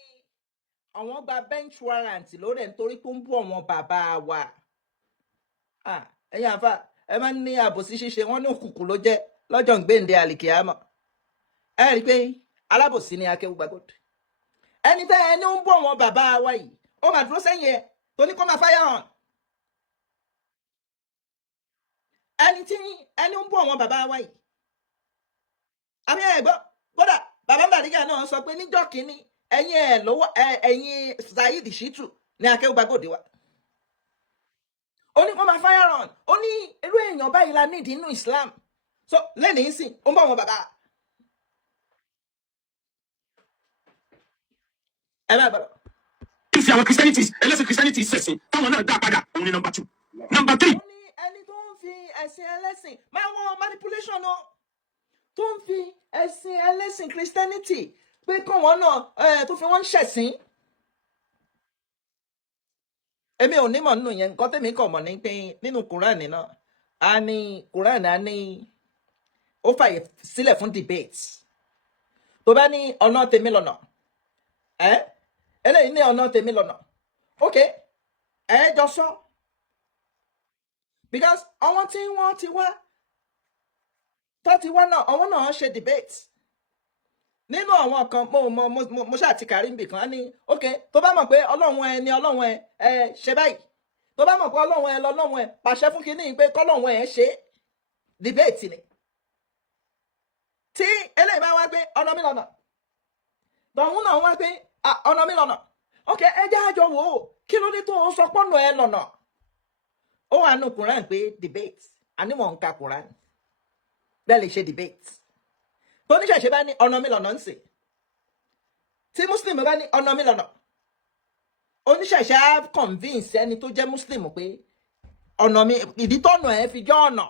àwọn gba bench warrant lórí ẹ̀ nítorí pé ń bọ̀ àwọn bàbá wa ẹ̀yin àfà ẹ máa ń ní àbòsí ṣíṣe wọ́n ní òkùnkùn ló jẹ́ lọ́jọ́ ń gbéǹde àlìkìyámọ̀ ẹ rí i pé alábòsí ni Akewugba-Gold ẹni tẹ́ ẹni ń bọ̀ wọn bàbá wa yìí ó máa dúró sẹ́yìn ẹ̀ tó ní kó máa fáyà hàn ẹni ń bọ̀ wọn bàbá wa yìí àmì ẹ̀gbọ́n kódà bàbá Bàrígà náà sọ pé níjọ́ kínní ẹ̀yin ẹ̀yin Saheed Shittu ní Akewugba-Gold wa. Ó ní kó máa fire on. Ó ní irú èèyàn báyìí la nídìí nínú Islam. So lẹ́nìí sìn ó ń bá wọn bàbá. Ẹ máa gbọ́dọ̀. If our Christianity, ẹlẹ́sìn Christianity ṣẹ̀sìn, táwọn náà dá padà, òun ni number 2. Number 3. Ó ní ẹni tó ń fi ẹ̀sìn ẹlẹ́sìn máa wọ́n manipulation o. Tó ń fi ẹ̀sìn ẹlẹ́sìn Christianity pé kọ́ wọn náà tó fi wọ́n ń ṣẹ̀sìn. Èmi ò ní mọ̀ nínú yẹn, nǹkan tèmi kàn mọ̀ ní pé nínú Kùránì náà a ní Kùránì a ní ó fàyè sílẹ̀ fún debate. Tó bá ní ọ̀nà tèmi lọ́nà eléyìí ní ọ̀nà tèmi lọ́nà ok jọ sọ because àwọn tí wọ́n ti wá tó ti wá náà àwọn náà ṣe debate nínú àwọn kan mo ṣáà ti kàrí nbì kan á ní ok tó bá mọ̀ pé ọlọ́run ẹ ni ọlọ́run ẹ ṣe báyìí tó bá mọ̀ pé ọlọ́run ẹ lọ́lọ́run ẹ pàṣẹ fún kínní pé kọ́lọ́run ẹ ṣe debate ni tí eléyìí bá wá pé ọ̀nà mi lọ́nà tọ̀hún náà wá pé ọ̀nà mi lọ́nà ok ẹ jẹ́ àjọ wò ó kí ló dé tó ń sọ pọ́nà ẹ lọ́nà ó wà nù Quran pé debate àníwọ̀n ń ka Quran bẹ́ẹ̀ lè ṣe debate tó níṣẹ̀ṣe bá ní ọ̀nà mi lọ́nà ń sè tí Muslim bá ní ọ̀nà mi lọ́nà oníṣẹ̀ṣe á convince ẹni tó jẹ́ Muslim pé ọ̀nà mi ìdí tọ́nà ẹ fi jọ́ ọ̀nà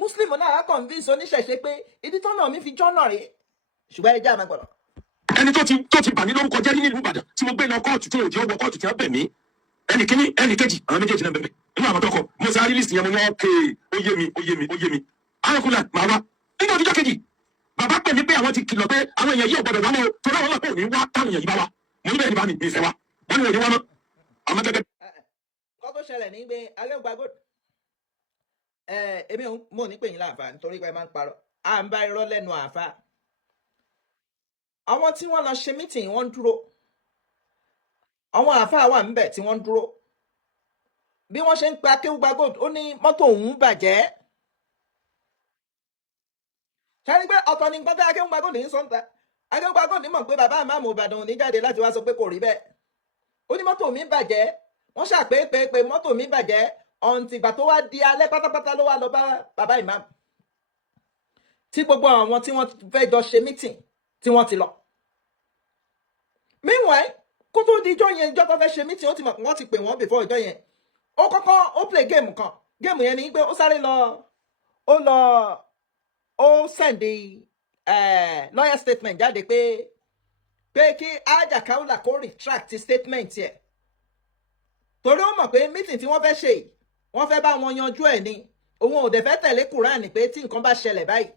Muslim náà á convince oníṣẹ̀ṣe pé ìdí tọ́nà mi fi jọ́ ọ̀nà rèé ṣùgbọ́n ẹ jẹ́ àmọ́ gbọ́dọ̀. Ẹni tó ti bà mí lórúkọ jẹ́ nílùú Ìbàdàn tí mo gbé lọ kóòtù tí òjò wọ kóòtù tí wọ́n bẹ̀ mí ẹnì kíní ẹnì kejì àwọn méjèèjì náà bẹ̀bẹ̀ nínú àwọn tọkọ mo sáré list yẹn mo ní ọkẹ ó yé mi arákùnrin màá wá nínú ọdún kejì bàbá pè mí pé àwọn ti kìlọ̀ pé àwọn èèyàn yìí ò gbọdọ̀ wá mọ́ tó láwọn ọlọ́pàá ò ní wá táwọn èèyàn yìí bá wá mo ní bẹ́ẹ̀ ni bá mi ìfẹ́ wa wọ́n ní òní wá mọ́ àmọ́ gẹ́gẹ́. kọ́ tó ṣẹlẹ̀ ní gbé Akewugba-Gold èmi mo ní pè yín láǹfààní nítorí pé máa ń parọ́ à ń bá irọ́ lẹ́nu àáfà àwọn tí wọ́n lọ ṣe meeting wọ́n ń dúró àwọn àáfà wà ń bẹ̀ tí wọ́n ń dúró bí wọ́n ṣe ń pe Akewugba-Gold ó ní mọ́tò òun bàjẹ́ ṣáà ní pé ọ̀tọ̀ ní nǹkan tí Akewugba-Gold ń sọ ń ta Akewugba-Gold mọ̀ pé bàbá àmàmù Ìbàdàn ò ní jáde láti wá sọ pé kò rí bẹ́ẹ̀ ó ní mọ́tò mi bàjẹ́ wọ́n ṣàpé pé mọ́tò mi bàjẹ́ ọ̀ǹtìgbà tó wá di alẹ́ pátápátá ló wá lọ bá bàbá ìmáàmù tí gbogbo àwọn tí wọ́n fẹ́ jọ ṣe meeting tí wọ́n ti lọ. Meanwhile kó tó di ijọ́ yẹn ijọ́ tó fẹ́ ṣe meeting wọ́n ti pè wọ́n before ijọ́ yẹn ó kọ́kọ́ ó play game kan game yẹn ni pé ó sáré ó send lawyer statement jáde pé kí Alhaja Kaula kó retract statement yẹn torí ó mọ̀ pé meeting tí wọ́n fẹ́ ṣe wọ́n fẹ́ bá wọn yanjú ẹ̀ ni òun ò dẹ̀ fẹ́ tẹ̀lé Quran pé tí nǹkan bá ṣẹlẹ̀ báyìí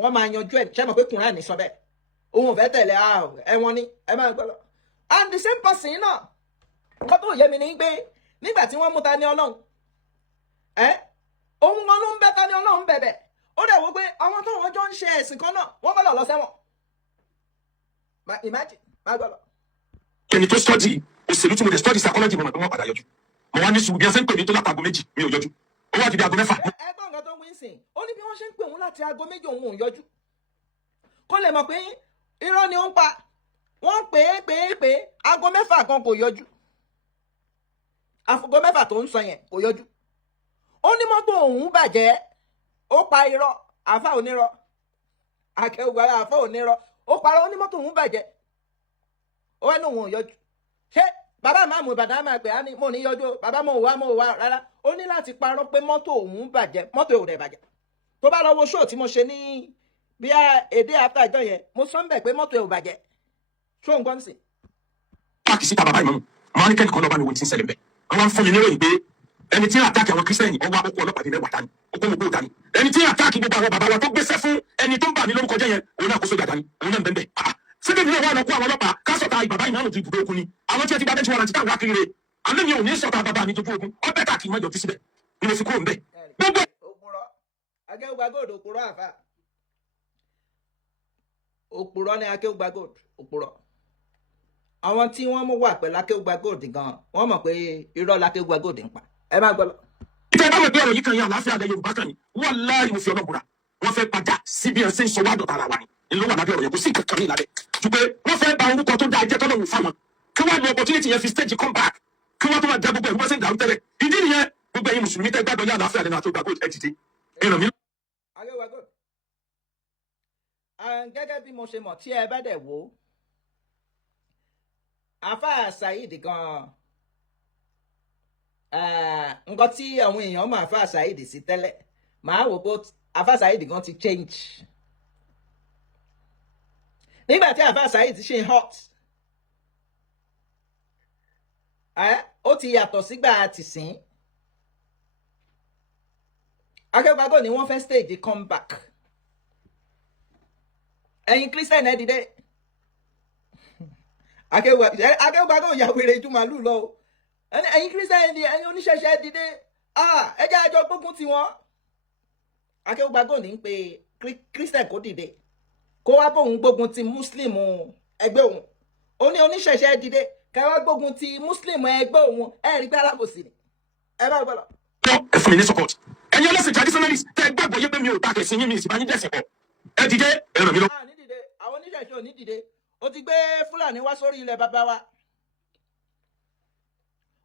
wọ́n máa yanjú ẹ̀ ṣe mọ̀ pé Quran sọ bẹ́ẹ̀ òun ò fẹ́ tẹ̀lé ẹ̀wọ̀n ni ẹ máa gbọ́ lọ. And the same person náà nǹkan tó yẹ mi ni pé nígbà tí wọ́n mú ta ní Ọlọ́run òun wọn ló ń bẹ ta ní Ọlọ́run bẹ̀bẹ̀ ó dẹ̀ wò pé àwọn táwọn jọ ń ṣe ẹ̀sìn kan náà wọ́n gbọ́dọ̀ lọ sẹ́wọ̀n. Imagine máa gbọ́ lọ. Ẹni tó study òṣèlú tí mo dẹ̀ study psychology mo mọ̀ pé wọ́n padà yọjú mo wá ní sùúrù bí ẹ ṣe ń pè mí tó látago méjì mi ò yọjú ó wá di bí aago 6. ẹgbọ́n nǹkan tó ń wí sìn ó ní bí wọ́n ṣe ń pè òun láti aago 2 òun ò yọjú kó lè mọ̀ pé irọ́ ni ó ń pa wọ́n pè é aago 6 kan kò yọjú aago 6 tó ń sọ yẹn kò yọjú ó ní mọ́tò òun bàjẹ́ ó pa irọ́ àáfà onírọ́ Akewugba àáfà onírọ́ ó parọ́ ó ní mọ́tò òun bàjẹ́ ó wá ní òun ò yọjú ṣé bàbá àmàmù Ìbàdàn máa pè á ní mo ní yọjú bàbá mo wá rárá ó ní láti parọ́ pé mọ́tò òun bàjẹ́ mọ́tò ò rẹ̀ bàjẹ́ tó bá lọ wo ṣóò tí mo ṣe ní bí èdè after ìjọ yẹn mo sọ ń bẹ̀ pé mọ́tò ò bàjẹ́ ṣó ń gbọ́n sí. páàkì síta bàbá ìmọ̀mù àwọn akẹ́kọ̀ọ́ kan lọ́ba mi wo ti ń ṣẹlẹ̀ bẹ́ẹ̀ àwọn fún mi níròyìn pé ẹni tí ń àtàkì àwọn kírísítẹ́nì ọwọ́ àkókò ọlọ́pàá ní mẹ́wàá tani okòwò tani ẹni tí ń àtàkì gbogbo àwọn bàbá wa tó gbéṣẹ́ fún ẹni tó ń bà mí lórúkọ jẹ́ yẹn òun náà kó sójà dání òun náà ń bẹ́ẹ̀ síbi ìlú wa lọ kó àwọn ọlọ́pàá ká sọ̀tà ìbàbá ìmáàmù ti ibùdó ogun ni àwọn tí ẹ ti bá dẹ́tí wọn àti táwọn akéré àmì mi ò ní sọ̀tà bàbá mi dojú ogun ọ bẹ́ẹ̀ káàkiri mọ́jọ tí síbẹ̀ ni mo fi kúrò ń bẹ̀. gbogbo òpùrọ́ Akewugba-Gold òpùrọ́ àfà òpùrọ́ ni Akewugba-Gold òpùrọ́ àwọn tí wọ́n mú wà pẹ̀lú Akewugba-Gold gan wọ́n mọ̀ pé irọ́ l'Akewugba-Gold ń pa ẹ má gbọ́ lọ. ìfẹ́ bá mi bí ọ̀rọ̀ yìí kan yẹn àlàáfíà alẹ́ Yorùbá kan ni wallahi mo fi ọlọ́mùra wọ́n fẹ́ padà síbi ẹ̀ ṣe ń sọ wá dọ̀tà ara wa ni ìlú wà lábẹ́ ọ̀rọ̀ yẹn kò sí kankan ní ìlànà ṣùgbọ́n wọ́n fẹ́ ba orúkọ tó dáa jẹ́ tọ́lọ́run fáwọn kí wọ́n lo opportunity yẹn fi stage come back kí wọ́n tó máa dá gbogbo ẹ̀rú bọ́sẹ̀ ìdàrú tẹ́lẹ̀ ìdí nìyẹn gbogbo ẹ̀yin mùsùlùmí tẹ́ gbàgbọ́ ní àlàáfíà nínú Akewugba-Gold ẹ dìde ẹ ràn mí. Akewugba-Gold gẹ́gẹ́ bí mo ṣe mọ̀ tí ẹ bá dẹ̀ wò ó àfáà Saheed gan nǹkan tí àwọn èèyàn mọ̀ àfáà Saheed sí tẹ́lẹ̀ màá wò pé àfáà Saheed gan ti change nígbà tí àfáà Saheed ṣe hot ó ti yàtọ̀ sígbà tìsín Akewugba-Gold ni wọ́n fẹ́ stage comeback ẹ̀yin Christian ẹ dìde Akewugba-Gold ya wèrè ju màálù lọ ẹ̀yin Christian ẹ̀yin oníṣẹ̀ṣẹ̀ ẹ dìde ẹ jẹ́ àjọ gbógun ti wọn Akewugba-Gold ní pé Christian kó dìde kó wá bóun gbógun ti Muslim ẹgbẹ́ òun ó ní oníṣẹ̀ṣẹ̀ ẹ dìde káwá gbógun ti Muslim ẹgbẹ́ òun ẹ rí pé alábòsí ni ẹ bá gbọ́dọ̀. ẹ fún mi ní support ẹ̀yin ọlọ́sìn traditionalist tẹ́ gbàgbọ́ yé pé mi ò ta kẹ̀sìn yín mi ìsìnkú yín dẹ̀sìn pọ̀ ẹ dìde ẹ ràn mí lọ. ní dìde àwọn oníṣẹ̀ṣẹ̀ ò ní dìde ó ti gbé Fúlàní wá sórí ilẹ̀ bàbá wa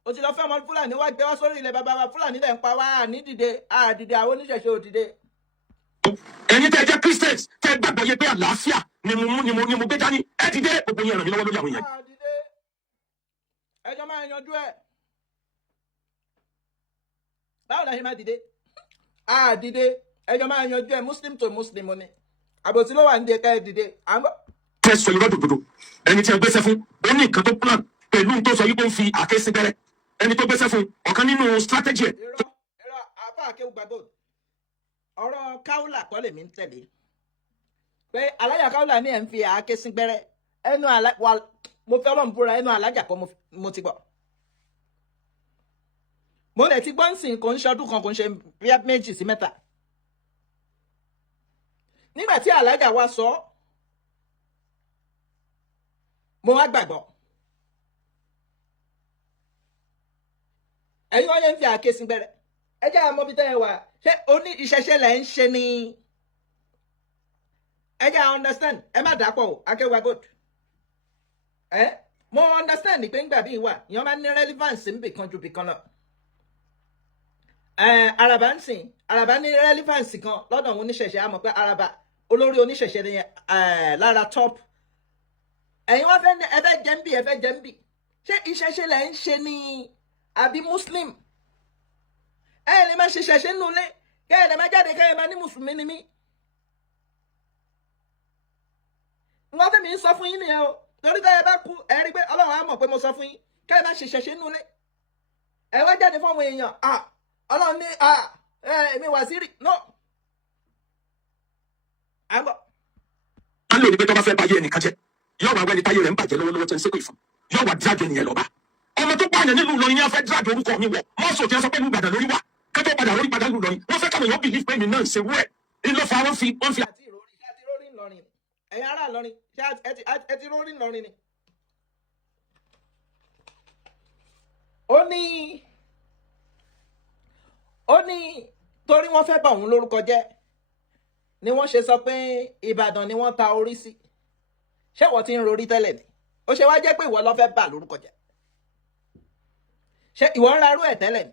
ó ti lọ fẹ́ ọmọ Fúlàní wá gbé wá sórí ilẹ̀ bàbá wa Fúlàní dẹ̀ ń pa wá ní dìde dìde àwọn oníṣẹ̀ṣẹ̀ ò dìde. ẹ̀yin tẹ́ jẹ́ Christians tẹ́ gbàgbọ́ yé pé àlàáfíà ni mo gbé dání ẹ dìde gbogbo yín ràn mí lọ́wọ́ lórí àwọn yẹn. ẹjọ́ máa yanjú ẹ̀ báwo la ṣe máa dìde dìde ẹjọ́ máa yanjú ẹ̀ Muslim to Muslim ni àbòsí ló wà ní ẹ̀ka ẹ̀ dìde tẹ́ sọ irọ́ dòdòdò ẹni tí ẹ gbéṣẹ́ fún ó ní nǹkan tó plan pẹ̀lú tó sọ yìí kó ń fi àké sí bẹ́rẹ́ ẹni tó gbéṣẹ́ fún ọ̀kan nínú strategy ẹ̀. irọ́ àbá Akewugba-Gold ọ̀rọ̀ káúlà kọ́ lèmi ń tẹ̀lé pé alájà káúlà ní ẹ̀ ń fi àké sí gbẹ́rẹ́ ẹnu mo fẹ́ Ọlọ́run búra ẹnu alájà kọ́ mo ti gbọ́ mo lè ti gbọ́ ń sìn kò ń ṣọdún kan kò ń ṣe méjì sí mẹ́ta nígbà tí alájà wa sọ mo wá gbàgbọ́ ẹ̀yin wọ́n yẹn ń fi àké sí gbẹ́rẹ́ ẹ jẹ́ àmọ́ bí tẹ́ ẹ wà ṣé oní ìṣẹ̀ṣẹ̀ lẹ̀ ń ṣe ni ẹ jẹ́ à understand ẹ má dàpọ̀ Akewugba-Gold mo understand pé ńgbà bíi wà ìyẹn máa ní relevance níbìkan ju bìkan lọ Àràbà ń sìn Àràbà ní relevance kan lọ́dọ̀ àwọn oníṣẹ̀ṣẹ̀ àmọ́ pé Àràbà olórí oníṣẹ̀ṣẹ̀ ni lára top ẹ̀yin wọ́n fẹ́ ẹ fẹ́ jẹ́ ń bì ẹ fẹ́ jẹ́ ń bì ṣé ìṣẹ̀ṣẹ̀ lẹ̀ ń ṣe ni àbí Muslim ẹ lè má ṣe ṣẹ̀ṣẹ̀ nulẹ̀ kẹ́ ẹ lè má jáde kẹ́ ẹ má ní mùsùlùmí ni mí wọ́n fẹ́ mi ń sọ fún yín nìyẹn o torí tẹ́ ẹ bá kú ẹ rí pé Ọlọ́run á mọ̀ pé mo sọ fún yín kẹ́ ẹ má ṣe ṣẹ̀ṣẹ̀ nulẹ̀ ẹ wá jáde fún àwọn èèyàn Ọlọ́run ní èmi Wàsíìrì no àgbọ̀. a lè ní pé tó bá fẹ́ báyé ẹnìkan jẹ́ yóò wá wẹ́ni táyé rẹ̀ ń bàjẹ́ lọ́wọ́lọ́wọ́ tó ń ṣépè fún yóò wá dírágì ènìyàn lọ́ba ọmọ tó pààyàn nílùú Ìlọrin yẹn fẹ́ dírágì orúkọ mi wọ̀ mọ́sọ̀ tí wọ́n sọ pé Ìbàdàn lórí wà kẹ́tọ́ padà lórí padà lùlọrin wọ́n fẹ́ káwọn èèyàn bìlíf pé mi náà ń ṣe wú ẹ̀ ńlọ fa wọ́n fi. àti rórí ńlọrin ẹ̀yin ará Ìlọrin ẹ ti rórí ńlọrin ni. ó ní torí wọ́n fẹ́ bà òun lórúkọ jẹ́ ni wọ́n ṣe sọ pé Ìbàdàn ni wọ́n ta orí sí ṣé wọ́n ti ń rorí tẹ́lẹ̀ ni ó ṣe wá jẹ́ pé ìwọ ló fẹ́ bà lórúkọ jẹ́ ṣé ìwọ ń rarú ẹ̀ tẹ́lẹ̀ ni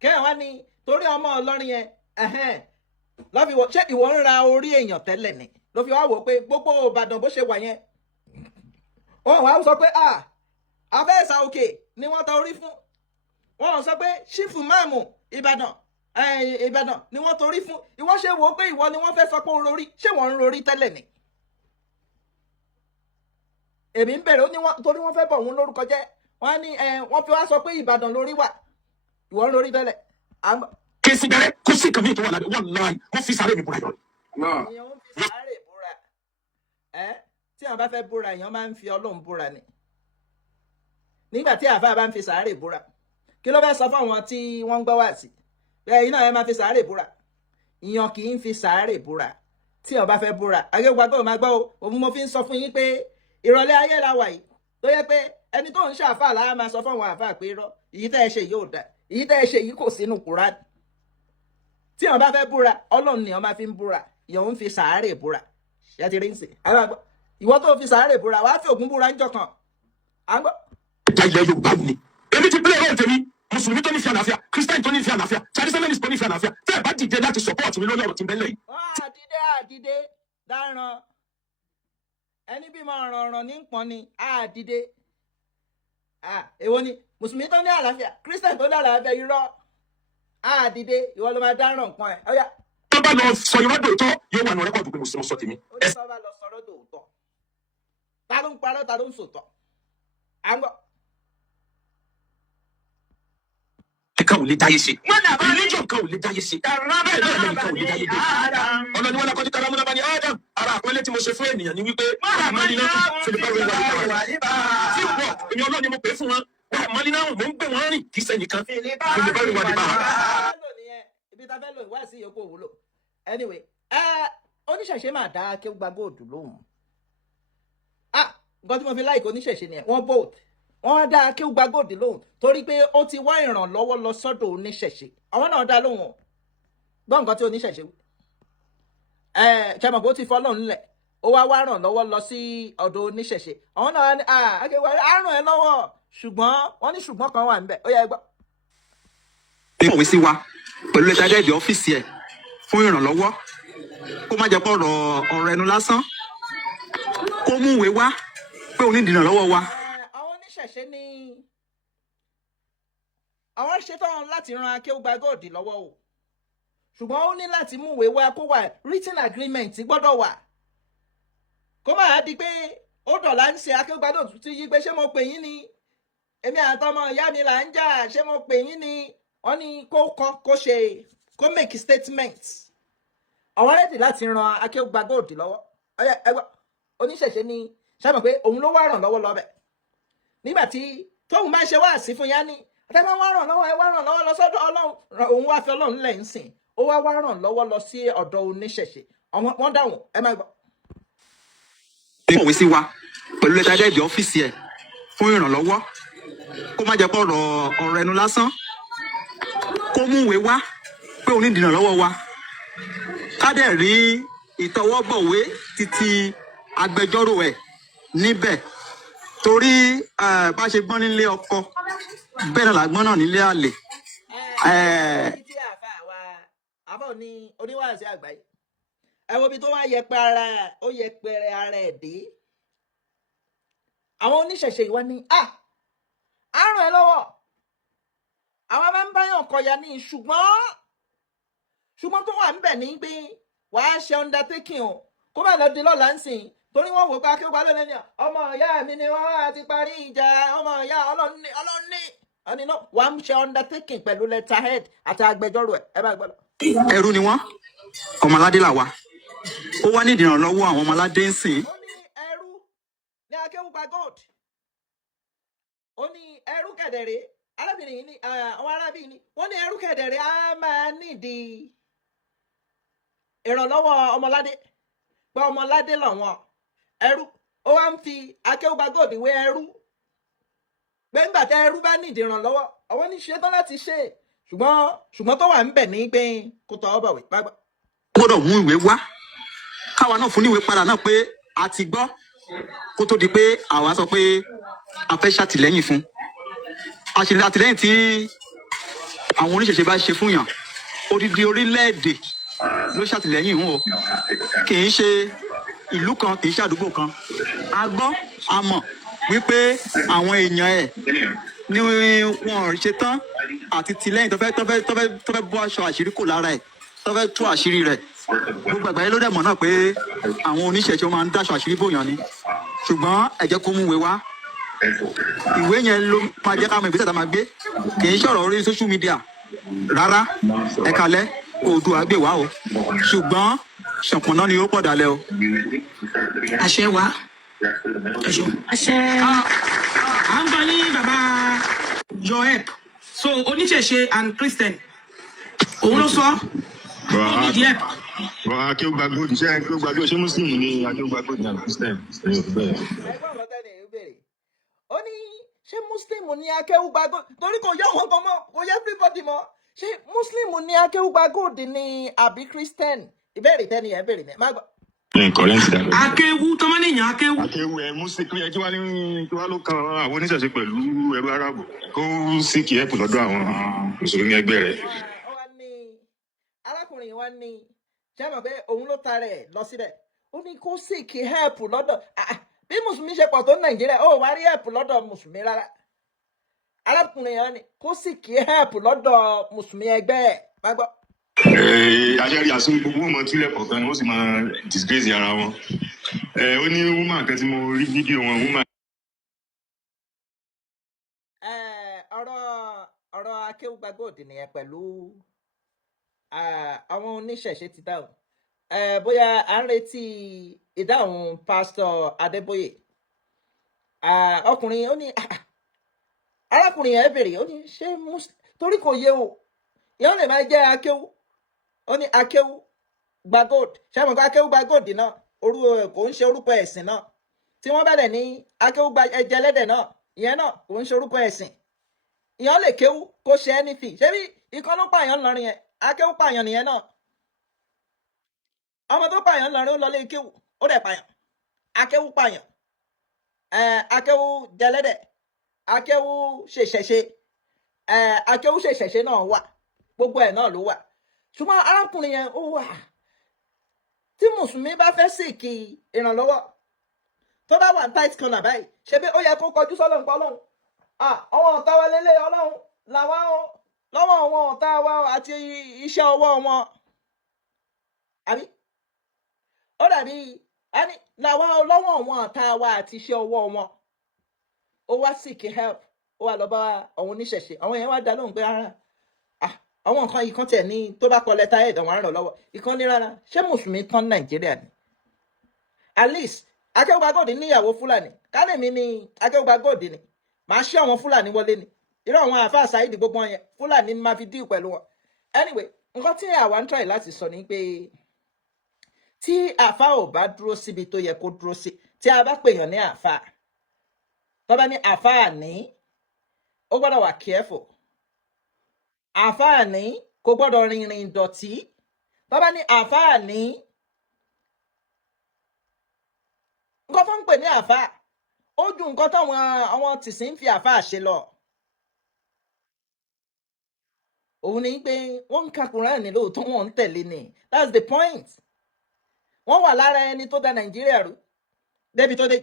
kẹ́hìn wá ní torí ọmọ Ìlọrin yẹn lọ́fi wọ ṣé ìwọ ń ra orí èèyàn tẹ́lẹ̀ ni ló fi wá wò pé gbogbo Ìbàdàn bó ṣe wà yẹn wọ́n wá sọ pé Abẹ́ẹ̀sà òkè ni wọ́n ta orí fún wọ́n sọ pé ṣífù máàmù Ìbàdàn ni wọ́n torí fún ìwọ ṣe wò ó pé ìwọ ni wọ́n fẹ́ sọ pé ó rorí ṣé wọ́n ń rorí tẹ́lẹ̀ ni èmi ń bẹ̀rẹ̀ ó ní torí wọ́n fẹ́ bọ̀ òun lórúkọ jẹ́ wọ́n ní wọ́n fi wá sọ pé Ìbàdàn lórí wà ìwọ ń rorí tẹ́lẹ̀. kí n sì bẹ̀rẹ̀ kó sì kàn mí tó wà lábẹ́ wọ́n láì wọ́n fi sáré mi búra yọ. èèyàn ń fi sáré búra tí àwọn bá fẹ́ búra èèyàn máa ń fi Ọlọ́run búra ni nígbà tí àáfàá bá ń fi sáré búra kí ló fẹ́ sọ fún àwọn tí wọ́n ń gbọ́ wá sí bẹ́ẹ̀ iná ẹ máa fi sàárè búra ìyàn kì í fi sàárè búra tí ó bá fẹ́ búra Akewugba-Gold máa gbọ́ òun mo fi ń sọ fún yín pé ìrọ̀lẹ́ ayé la wà yìí tó yẹ pé ẹni tó ń ṣàfà láà máa sọ fún àwọn àfà pé irọ́ èyí tẹ́ ẹ ṣe yóò dá èyí tẹ́ ẹ ṣe yìí kò sínú Kùránì tí ó bá fẹ́ búra Ọlọ́run ni ó máa fi ń búra ìyàn ń fi sàárè búra Ya ti rí ń sè. Ìwọ tó fi sàárè búra, wàá fi ògùn búra ń jọ kan. Àgbọ̀. Ilẹ̀ Yorùbá ni. Èmi ti play role tèmi. Mùsùlùmí tó ní ìfẹ́ àlàáfíà, Christian tó ní ìfẹ́ àlàáfíà, Traditionalist tó ní ìfẹ́ àlàáfíà. Tẹ́ ẹ bá dìde láti support mi lórí ọ̀rọ̀ tí ń bẹ lẹ́yìn. Àdìde dáràn. Ẹni bí máa ràn ní pọn ni, àdìde. Èwo ni Mùsùlùmí tó ní àlàáfíà, Christian tó ní àlàáfíà irọ́. Àdìde ìwọ ló máa dáràn nǹkan ẹ̀. Ọ̀yà. Tó bá lọ sọ irọ́ dòótọ́, yóò wà ní rẹ́kọ̀dù pé mo sọ tèmi. Ó ní tó bá lọ sọ̀rọ̀ dòótọ́. Ta ló ń parọ́, ta ló ń sòtọ́? À ń gbọ́. Nǹkan ò lè dáyé ṣe. Religion kan ò lè dáyé ṣe. Bẹ́ẹ̀ náà nǹkan ò lè dáyé dé. Ọlọ́ni wọn lakọ́jú kára múná bá ní Adam. Ara àpẹẹlẹ tí mo ṣe fún ènìyàn ni wípé Mọ́línà Filipa rẹ̀ wà nípa. Tí wọ́n èmi ọlọ́ni mo pè é fún wọn. Mọ́línà mò ń gbé wọn rìn kì í sẹ́nìkan. Filipa rẹ̀ wà nípa. Ibi tá a fẹ́ lò ìwá sí ìyókù òwúlò. Anyway, oníṣẹ̀ṣe máa dá Akewugba-Gold lóhùn. Nǹkan tí mo fi láìkó oníṣẹ̀ṣe ni wọ́n bold. Wọ́n dá Akewugba-Gold lóhùn torí pé ó ti wá ìrànlọ́wọ́ lọ sọ́dọ̀ oníṣẹ̀ṣe. Àwọn náà dá lóhùn. Gbọ́ nǹkan tí oníṣẹ̀ṣe wí. Ṣẹ́mọ̀ pé ó ti fọ́lọ́run nílẹ̀. Ó wá ràn lọ́wọ́ lọ sí ọ̀dọ̀ oníṣẹ̀ṣe. Àwọn náà ní Akewugba á ràn ẹ́ lọ́wọ́. Ṣùgbọ́n wọ́n ní ṣùgbọ́n kan wà níbẹ̀. Ó yẹ gbọ́. Ìmọ̀wé sí wa pẹ̀lú lẹ́tà jáde ọ́fíìsì ẹ̀ fún ìrànlọ́wọ́ kó má jẹ́ pọ̀ ọ̀rọ̀ ẹnu lásán kó mú ìwé wá pé òun ní ìdìrànlọ́wọ́ wa. Àwọn oníṣẹ̀ṣe ní àwọn ṣetán láti ran Akewugba-Gold lọ́wọ́ o ṣùgbọ́n ó ní láti mú ìwé wá kó wà written agreement gbọ́dọ̀ wà kó má di pé ó dọ̀là ń ṣe Akewugba-Gold ti yí pé ṣé mo pè yín ni èmi àtọmọ ìyá mi là ń jà ṣé mo pè yín ni wọ́n ní kó make statement àwọn rẹ́dì láti ran Akewugba-Gold lọ́wọ́ ẹgbẹ́ oníṣẹ̀ṣe ní ṣàmọ̀ pé òun ló wá ràn lọ́wọ́ lọ́bẹ̀ nígbà tí tóun máa ṣe wá sí fún yá ní àtẹ́wọ́n wá ràn lọ́wọ́ ẹ wá ràn lọ́wọ́ lọ sọ́dọ̀ Ọlọ́run òun wá fi Ọlọ́run lẹ̀ ń sìn ó wá ràn lọ́wọ́ lọ sí ọ̀dọ̀ oníṣẹ̀ṣe wọ́n dáhùn ẹ máa gbọ́. Ìmọ̀wé sí wa pẹ̀lú lẹ́tà jáde ọ́fíìsì ẹ̀ fún ìrànlọ́wọ́ kó má jẹ́ pọ̀ ọ̀rọ̀ ẹnu lásán kó mú ìwé wá pé òun ní ìdìrànlọ́wọ́ wa ká dẹ̀ rí ìtọwọ́bọ̀wé títí agbẹjọ́rò ẹ̀ níbẹ̀ torí bá ṣe gbọ́n nílé ọkọ bẹ́ẹ̀ náà làgbọ́n náà nílé àlè. Tí àfà ní oníwàásí àgbáyé ẹ wo ibi tó wá yẹpẹrẹ ara ẹ̀ dé àwọn oníṣẹ̀ṣe ìwá ní á ràn ẹ́ lọ́wọ́ àwọn máa ń báyàn kọyà ní ṣùgbọ́n tó wà níbẹ̀ ní pé wàá ṣe undertaking o kó má lọ di lọ́la ń sìn torí wọ́n wò pé Akewugba lónìí ọmọ ìyá mi ni wọ́n ti parí ìjà ọmọ ìyá ọlọ́ni ọ̀nì náà wàá ń ṣe undertaking pẹ̀lú letterhead àti agbẹjọ́rò ẹ̀ ẹ bá gbọ́dọ̀. Ẹrú ni wọ́n ọmọládé là wá ó wá ní ìdìrànlọ́wọ́ àwọn ọmọládé ń sìn. Ó ní ẹrú ní Akewugba-Gold ó ní ẹrú kẹ̀dẹ̀rẹ́ arábìnrin yìí ní àwọn arábìnrin ní wọ́n ní ẹrú kẹ̀dẹ̀rẹ́ á máa nídìí ìrànlọ́wọ́ ọmọládé pé ọmọládé lọ́wọ́n ẹrú ó wá ń fi Akewugba-Gold wé ẹrú pé ńgbà tẹ ẹrú bá nídìí ìrànlọ́wọ́ àwọn ní ṣetán láti ṣe ṣùgbọ́n tó wà ń bẹ̀ ní pé kó tọ́ ọ bọ̀wé pápá. Gbọ́dọ̀ mú ìwé wá káwa náà fún níwèé padà náà pé a ti gbọ́ kó tó di pé àwa sọ pé a fẹ́ ṣàtìlẹ́yìn fún àtìlẹ́yìn tí àwọn oníṣẹ̀ṣe bá ṣe fún yàn odidi orílẹ̀-èdè ló ṣàtìlẹ́yìn wọn o kì í ṣe ìlú kan kì í ṣe àdúgbò kan a gbọ́ a mọ̀ wípé àwọn èèyàn ẹ̀ ni wọn ṣe tán àti tìlẹ́yìn tó fẹ́ bọ́ aṣọ àṣírí kò lára ẹ̀ tó fẹ́ tú àṣírí rẹ̀ gbogbo àgbáyé ló dẹ̀ mọ̀ náà pé àwọn oníṣẹ̀ṣe máa ń dáṣọ àṣírí bòyàn ni ṣùgbọ́n ẹ jẹ́ kó mú ìwé wá ìwé yẹn ló máa jẹ́ káwọn ìgbésẹ̀ tá a máa gbé kì í ṣọ̀rọ̀ orí social media rárá ẹ kalẹ̀ Oòduà gbé wá o ṣùgbọ́n ṣọ̀pọ̀nà ni ó pọ̀ dalẹ̀ o. Àṣẹ wa àṣẹ à ń bọ ní bàbá your help so oníṣẹ̀ṣe and Christian òun ló sọ ó ní di help. Akewugba-Gold ṣé Muslim ni Akewugba-Gold ní Christian ó ní ṣé Muslim ní Akewugba-Gold torí kò yá wọn kan mọ́ kò yá everybody mọ́ ṣé Muslim ní Akewugba-Gold ní àbí Christian ìbéèrè tẹ́ni ẹ̀ béèrè ní má gbọ́. Current that. Akewu tó máa ń yàn Akewu. Akewu Muslim kí wá ló kan àwọn oníṣẹ̀ṣe pẹ̀lú ẹrú Árábù kó sì kí ẹ̀pù lọ́dọ̀ àwọn mùsùlùmí ẹgbẹ́ rẹ̀. Arákùnrin wa ní ṣé mọ̀ pé òun ló ta rẹ̀ lọ síbẹ̀ ó ní kó sì kí help lọ́dọ̀ bí mùsùlùmí ṣe pọ̀ tó Nàìjíríà ó wá rí help lọ́dọ̀ mùsùlùmí rárá arákùnrin yẹn ni kó sì kí help lọ́dọ̀ mùsùlùmí ẹgbẹ́ ẹ̀ má gbọ́. Aṣẹ́rí àsún gbogbo ọmọ túlẹ̀ kọ̀ọ̀kan ni wọ́n sì máa disgrace ara wọn. Ó ní woman kan tí mo rí fídíò wọn woman. ọ̀rọ̀ Akewugba-Gold nìyẹn pẹ̀lú àwọn oníṣẹ̀ṣe ti dáhùn bóyá à ń retí ìdáhùn pásítọ̀ Adébóyè ọkùnrin ó ní arákùnrin yẹn béèrè ó ní ṣé torí kò yé o ìyẹn lè máa jẹ́ Akewu ó ní Akewugba-Gold ṣé mo kọ́ Akewugba-Gold náà kò ń ṣe orúkọ ẹ̀sìn náà tí wọ́n bá dẹ̀ ní Akewugba ẹ̀jẹ̀ ẹlẹ́dẹ̀ náà ìyẹn náà kò ń ṣe orúkọ ẹ̀sìn ìyẹn lè kéwú kó ṣe anything ṣé bí ikán ló pààyàn ńlọrin yẹn Akewu pààyàn nìyẹn náà ọmọ tó pààyàn ńlọrin ó lọ lé kéwú ó dẹ̀ pààyàn Akewu pààyàn Akewu jẹlẹ́dẹ̀ Akewu ṣèṣẹ̀ṣe Akewu ṣèṣẹ̀ṣe náà wà gbogbo ẹ̀ náà ló wà ṣùgbọ́n arákùnrin yẹn ó wà tí mùsùlùmí bá fẹ́ sìkì ìrànlọ́wọ́ tó bá wà tight corner báyìí ṣe bí ó yẹ kó kọjú sọ́lọ́run pa Ọlọ́run àwọn ọ̀tá wa lélẹ̀ Ọlọ́run làwọn lọ́wọ́ àwọn ọ̀tá wa àti iṣẹ́ ọwọ́ wọn àbí ó dàbí ẹni làwọn lọ́wọ́ àwọn ọ̀tá wa àti iṣẹ́ ọwọ́ wọn ó wá seek help ó wá lọ bá àwọn oníṣẹ̀ṣe àwọn yẹn wá dá lóhùn pé àwọn nǹkan yìí kan tẹ̀ ní tó bá kọ lẹ́tà ẹ̀dọ̀ wọn ràn lọ́wọ́ ìkan ní rárá ṣé mùsùlùmí tán Nàìjíríà ni at least Akewugba-Gold níyàwó Fúlàní kálẹ̀ mi ní Akewugba-Gold ni màá ṣí àwọn Fúlàní wọlé ni irú àwọn àáfàá Saheed gbogbo wọn yẹn Fúlàní ni máa fi díù pẹ̀lú wọn anyway nǹkan tí àwa ń try láti sọ ni pé tí àáfàá ò bá dúró síbi tó yẹ kó dúró sí tí a bá pèèyàn ní àáfàá tó bá ní àáfàá ní ó gbọ́dọ̀ wà careful àáfàá ní kò gbọ́dọ̀ rìnrìn ìdọ̀tí tó bá ní àáfàá ní nǹkan tó ń pè ní àáfàá ó ju nǹkan táwọn àwọn tìsín ń fi àáfàá ṣe lọ òun ni pé wọ́n ń ka Kùránì lóòótọ́ wọ́n ń tẹ̀lé ni that's the point wọ́n wà lára ẹni tó da Nàìjíríà rú débi tó dé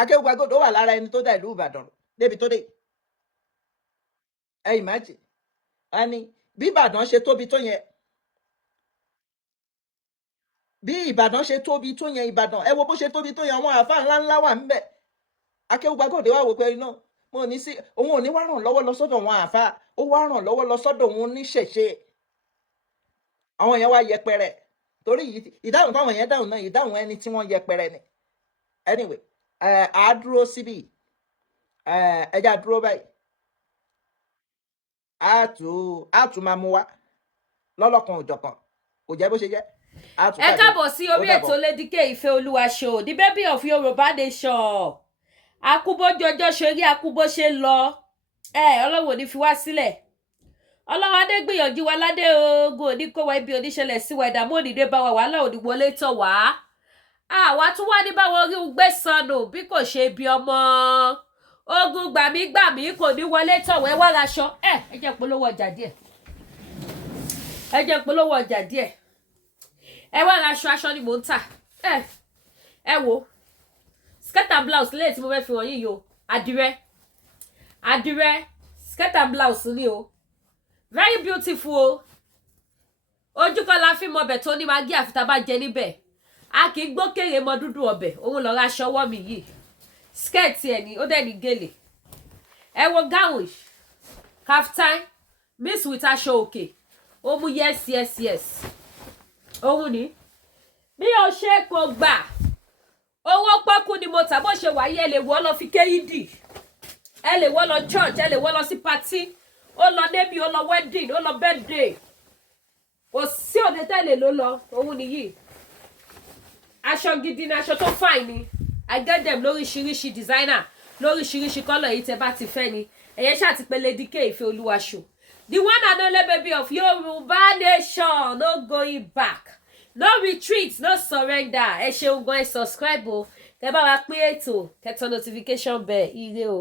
Akewugba-Gold ó wà lára ẹni tó da ìlú Ìbàdàn rú débi tó dé ẹ imagine a ní bí Ìbàdàn ṣe tóbi tó yẹn bí Ìbàdàn ṣe tóbi tó yẹn Ìbàdàn ẹ wo bó ṣe tóbi tó yẹn àwọn àáfàá ńláńlá wà ńbẹ̀ Akewugba-Gold wà wò pé iná mo ní sí òun ò ní wá ràn lọ́wọ́ lọ sọ́dọ̀ wọn àáfàá ó wá ràn lọ́wọ́ lọ sọ́dọ̀ wọn oníṣẹ̀ṣe àwọn yẹn wá yẹpẹrẹ torí ìdáhùn táwọn yẹn dáhùn náà ìdáhùn ẹni tí wọ́n yẹpẹrẹ ni anyway a dúró síbí ẹja dúró báyìí a tún máa mú wa lọ́lọ́kan òjọ̀kan kò jẹ́ bó ṣe jẹ́. Ẹ káàbọ̀ sí orí ètò Lédìkè Ìfẹ́ Olúwa show the baby of Yorùbá nation akúbójọjọ́ ṣe rí akúbó ṣe lọ Ọlọ́run ò ní fi wá sílẹ̀ Ọlọ́run adé gbìyànjú wa ládé ogun òní kó wa ibi oníṣẹ̀lẹ̀ sí wa ìdààmú òdìdé bá wa wàhálà òní wọlé tọ̀ wá àwa tún wá ní báwọn rí un gbé sọnù bí kò ṣe bí ọmọ ogun gbàmígbàmí kò ní wọlé tọ̀ wẹ́ wá raṣọ ẹ jẹ́ polówó ọjà díẹ̀ ẹ jẹ́ polówó ọjà díẹ̀ ẹ wá aṣọ ni mò ń tà ẹ wo skirt and blouse lè tí mo fẹ́ fi wọ̀nyí yìí o àdìrẹ skirt and blouse ni o very beautiful o ojú kan la fi mọ ọbẹ̀ tó ní magí àfitá bá jẹ níbẹ̀ a kì í gbókèrè mọ dúdú ọbẹ̀ òun lọ́ọ́ aṣọ ọwọ́ mi yìí skirt ẹ̀ ní ó dẹ̀ ní gèlè ẹ wo gown kaftan mix with aṣọ òkè ó mú yes òun ni bí o ṣe kò gbà owó pọ́kú ni mo tà bó ṣe wáyé ẹ lè wọ́ lọ fi kéyìdì ẹ lè wọ́ lọ church ẹ lè wọ́ lọ sí party ó lọ débi ó lọ wedding ó lọ birthday kò sí òde tẹ́lẹ̀ ló lọ òun nìyí aṣọ gidi ni aṣọ tó fine ni I get them lóríṣiríṣi designer lóríṣiríṣi colour yìí tẹ́ bá ti fẹ́ ni ẹ̀yẹ́ ṣáà ti pé Lédìkè Ìfẹ́ Olúwa show the one and only baby of Yorùbá nation no going back no retreat, no surrender. Ẹ ṣeun gan, ẹ subscribe o. Kẹ́ bá wa pín ètò, kẹ́ tàn notification bell. Ire o.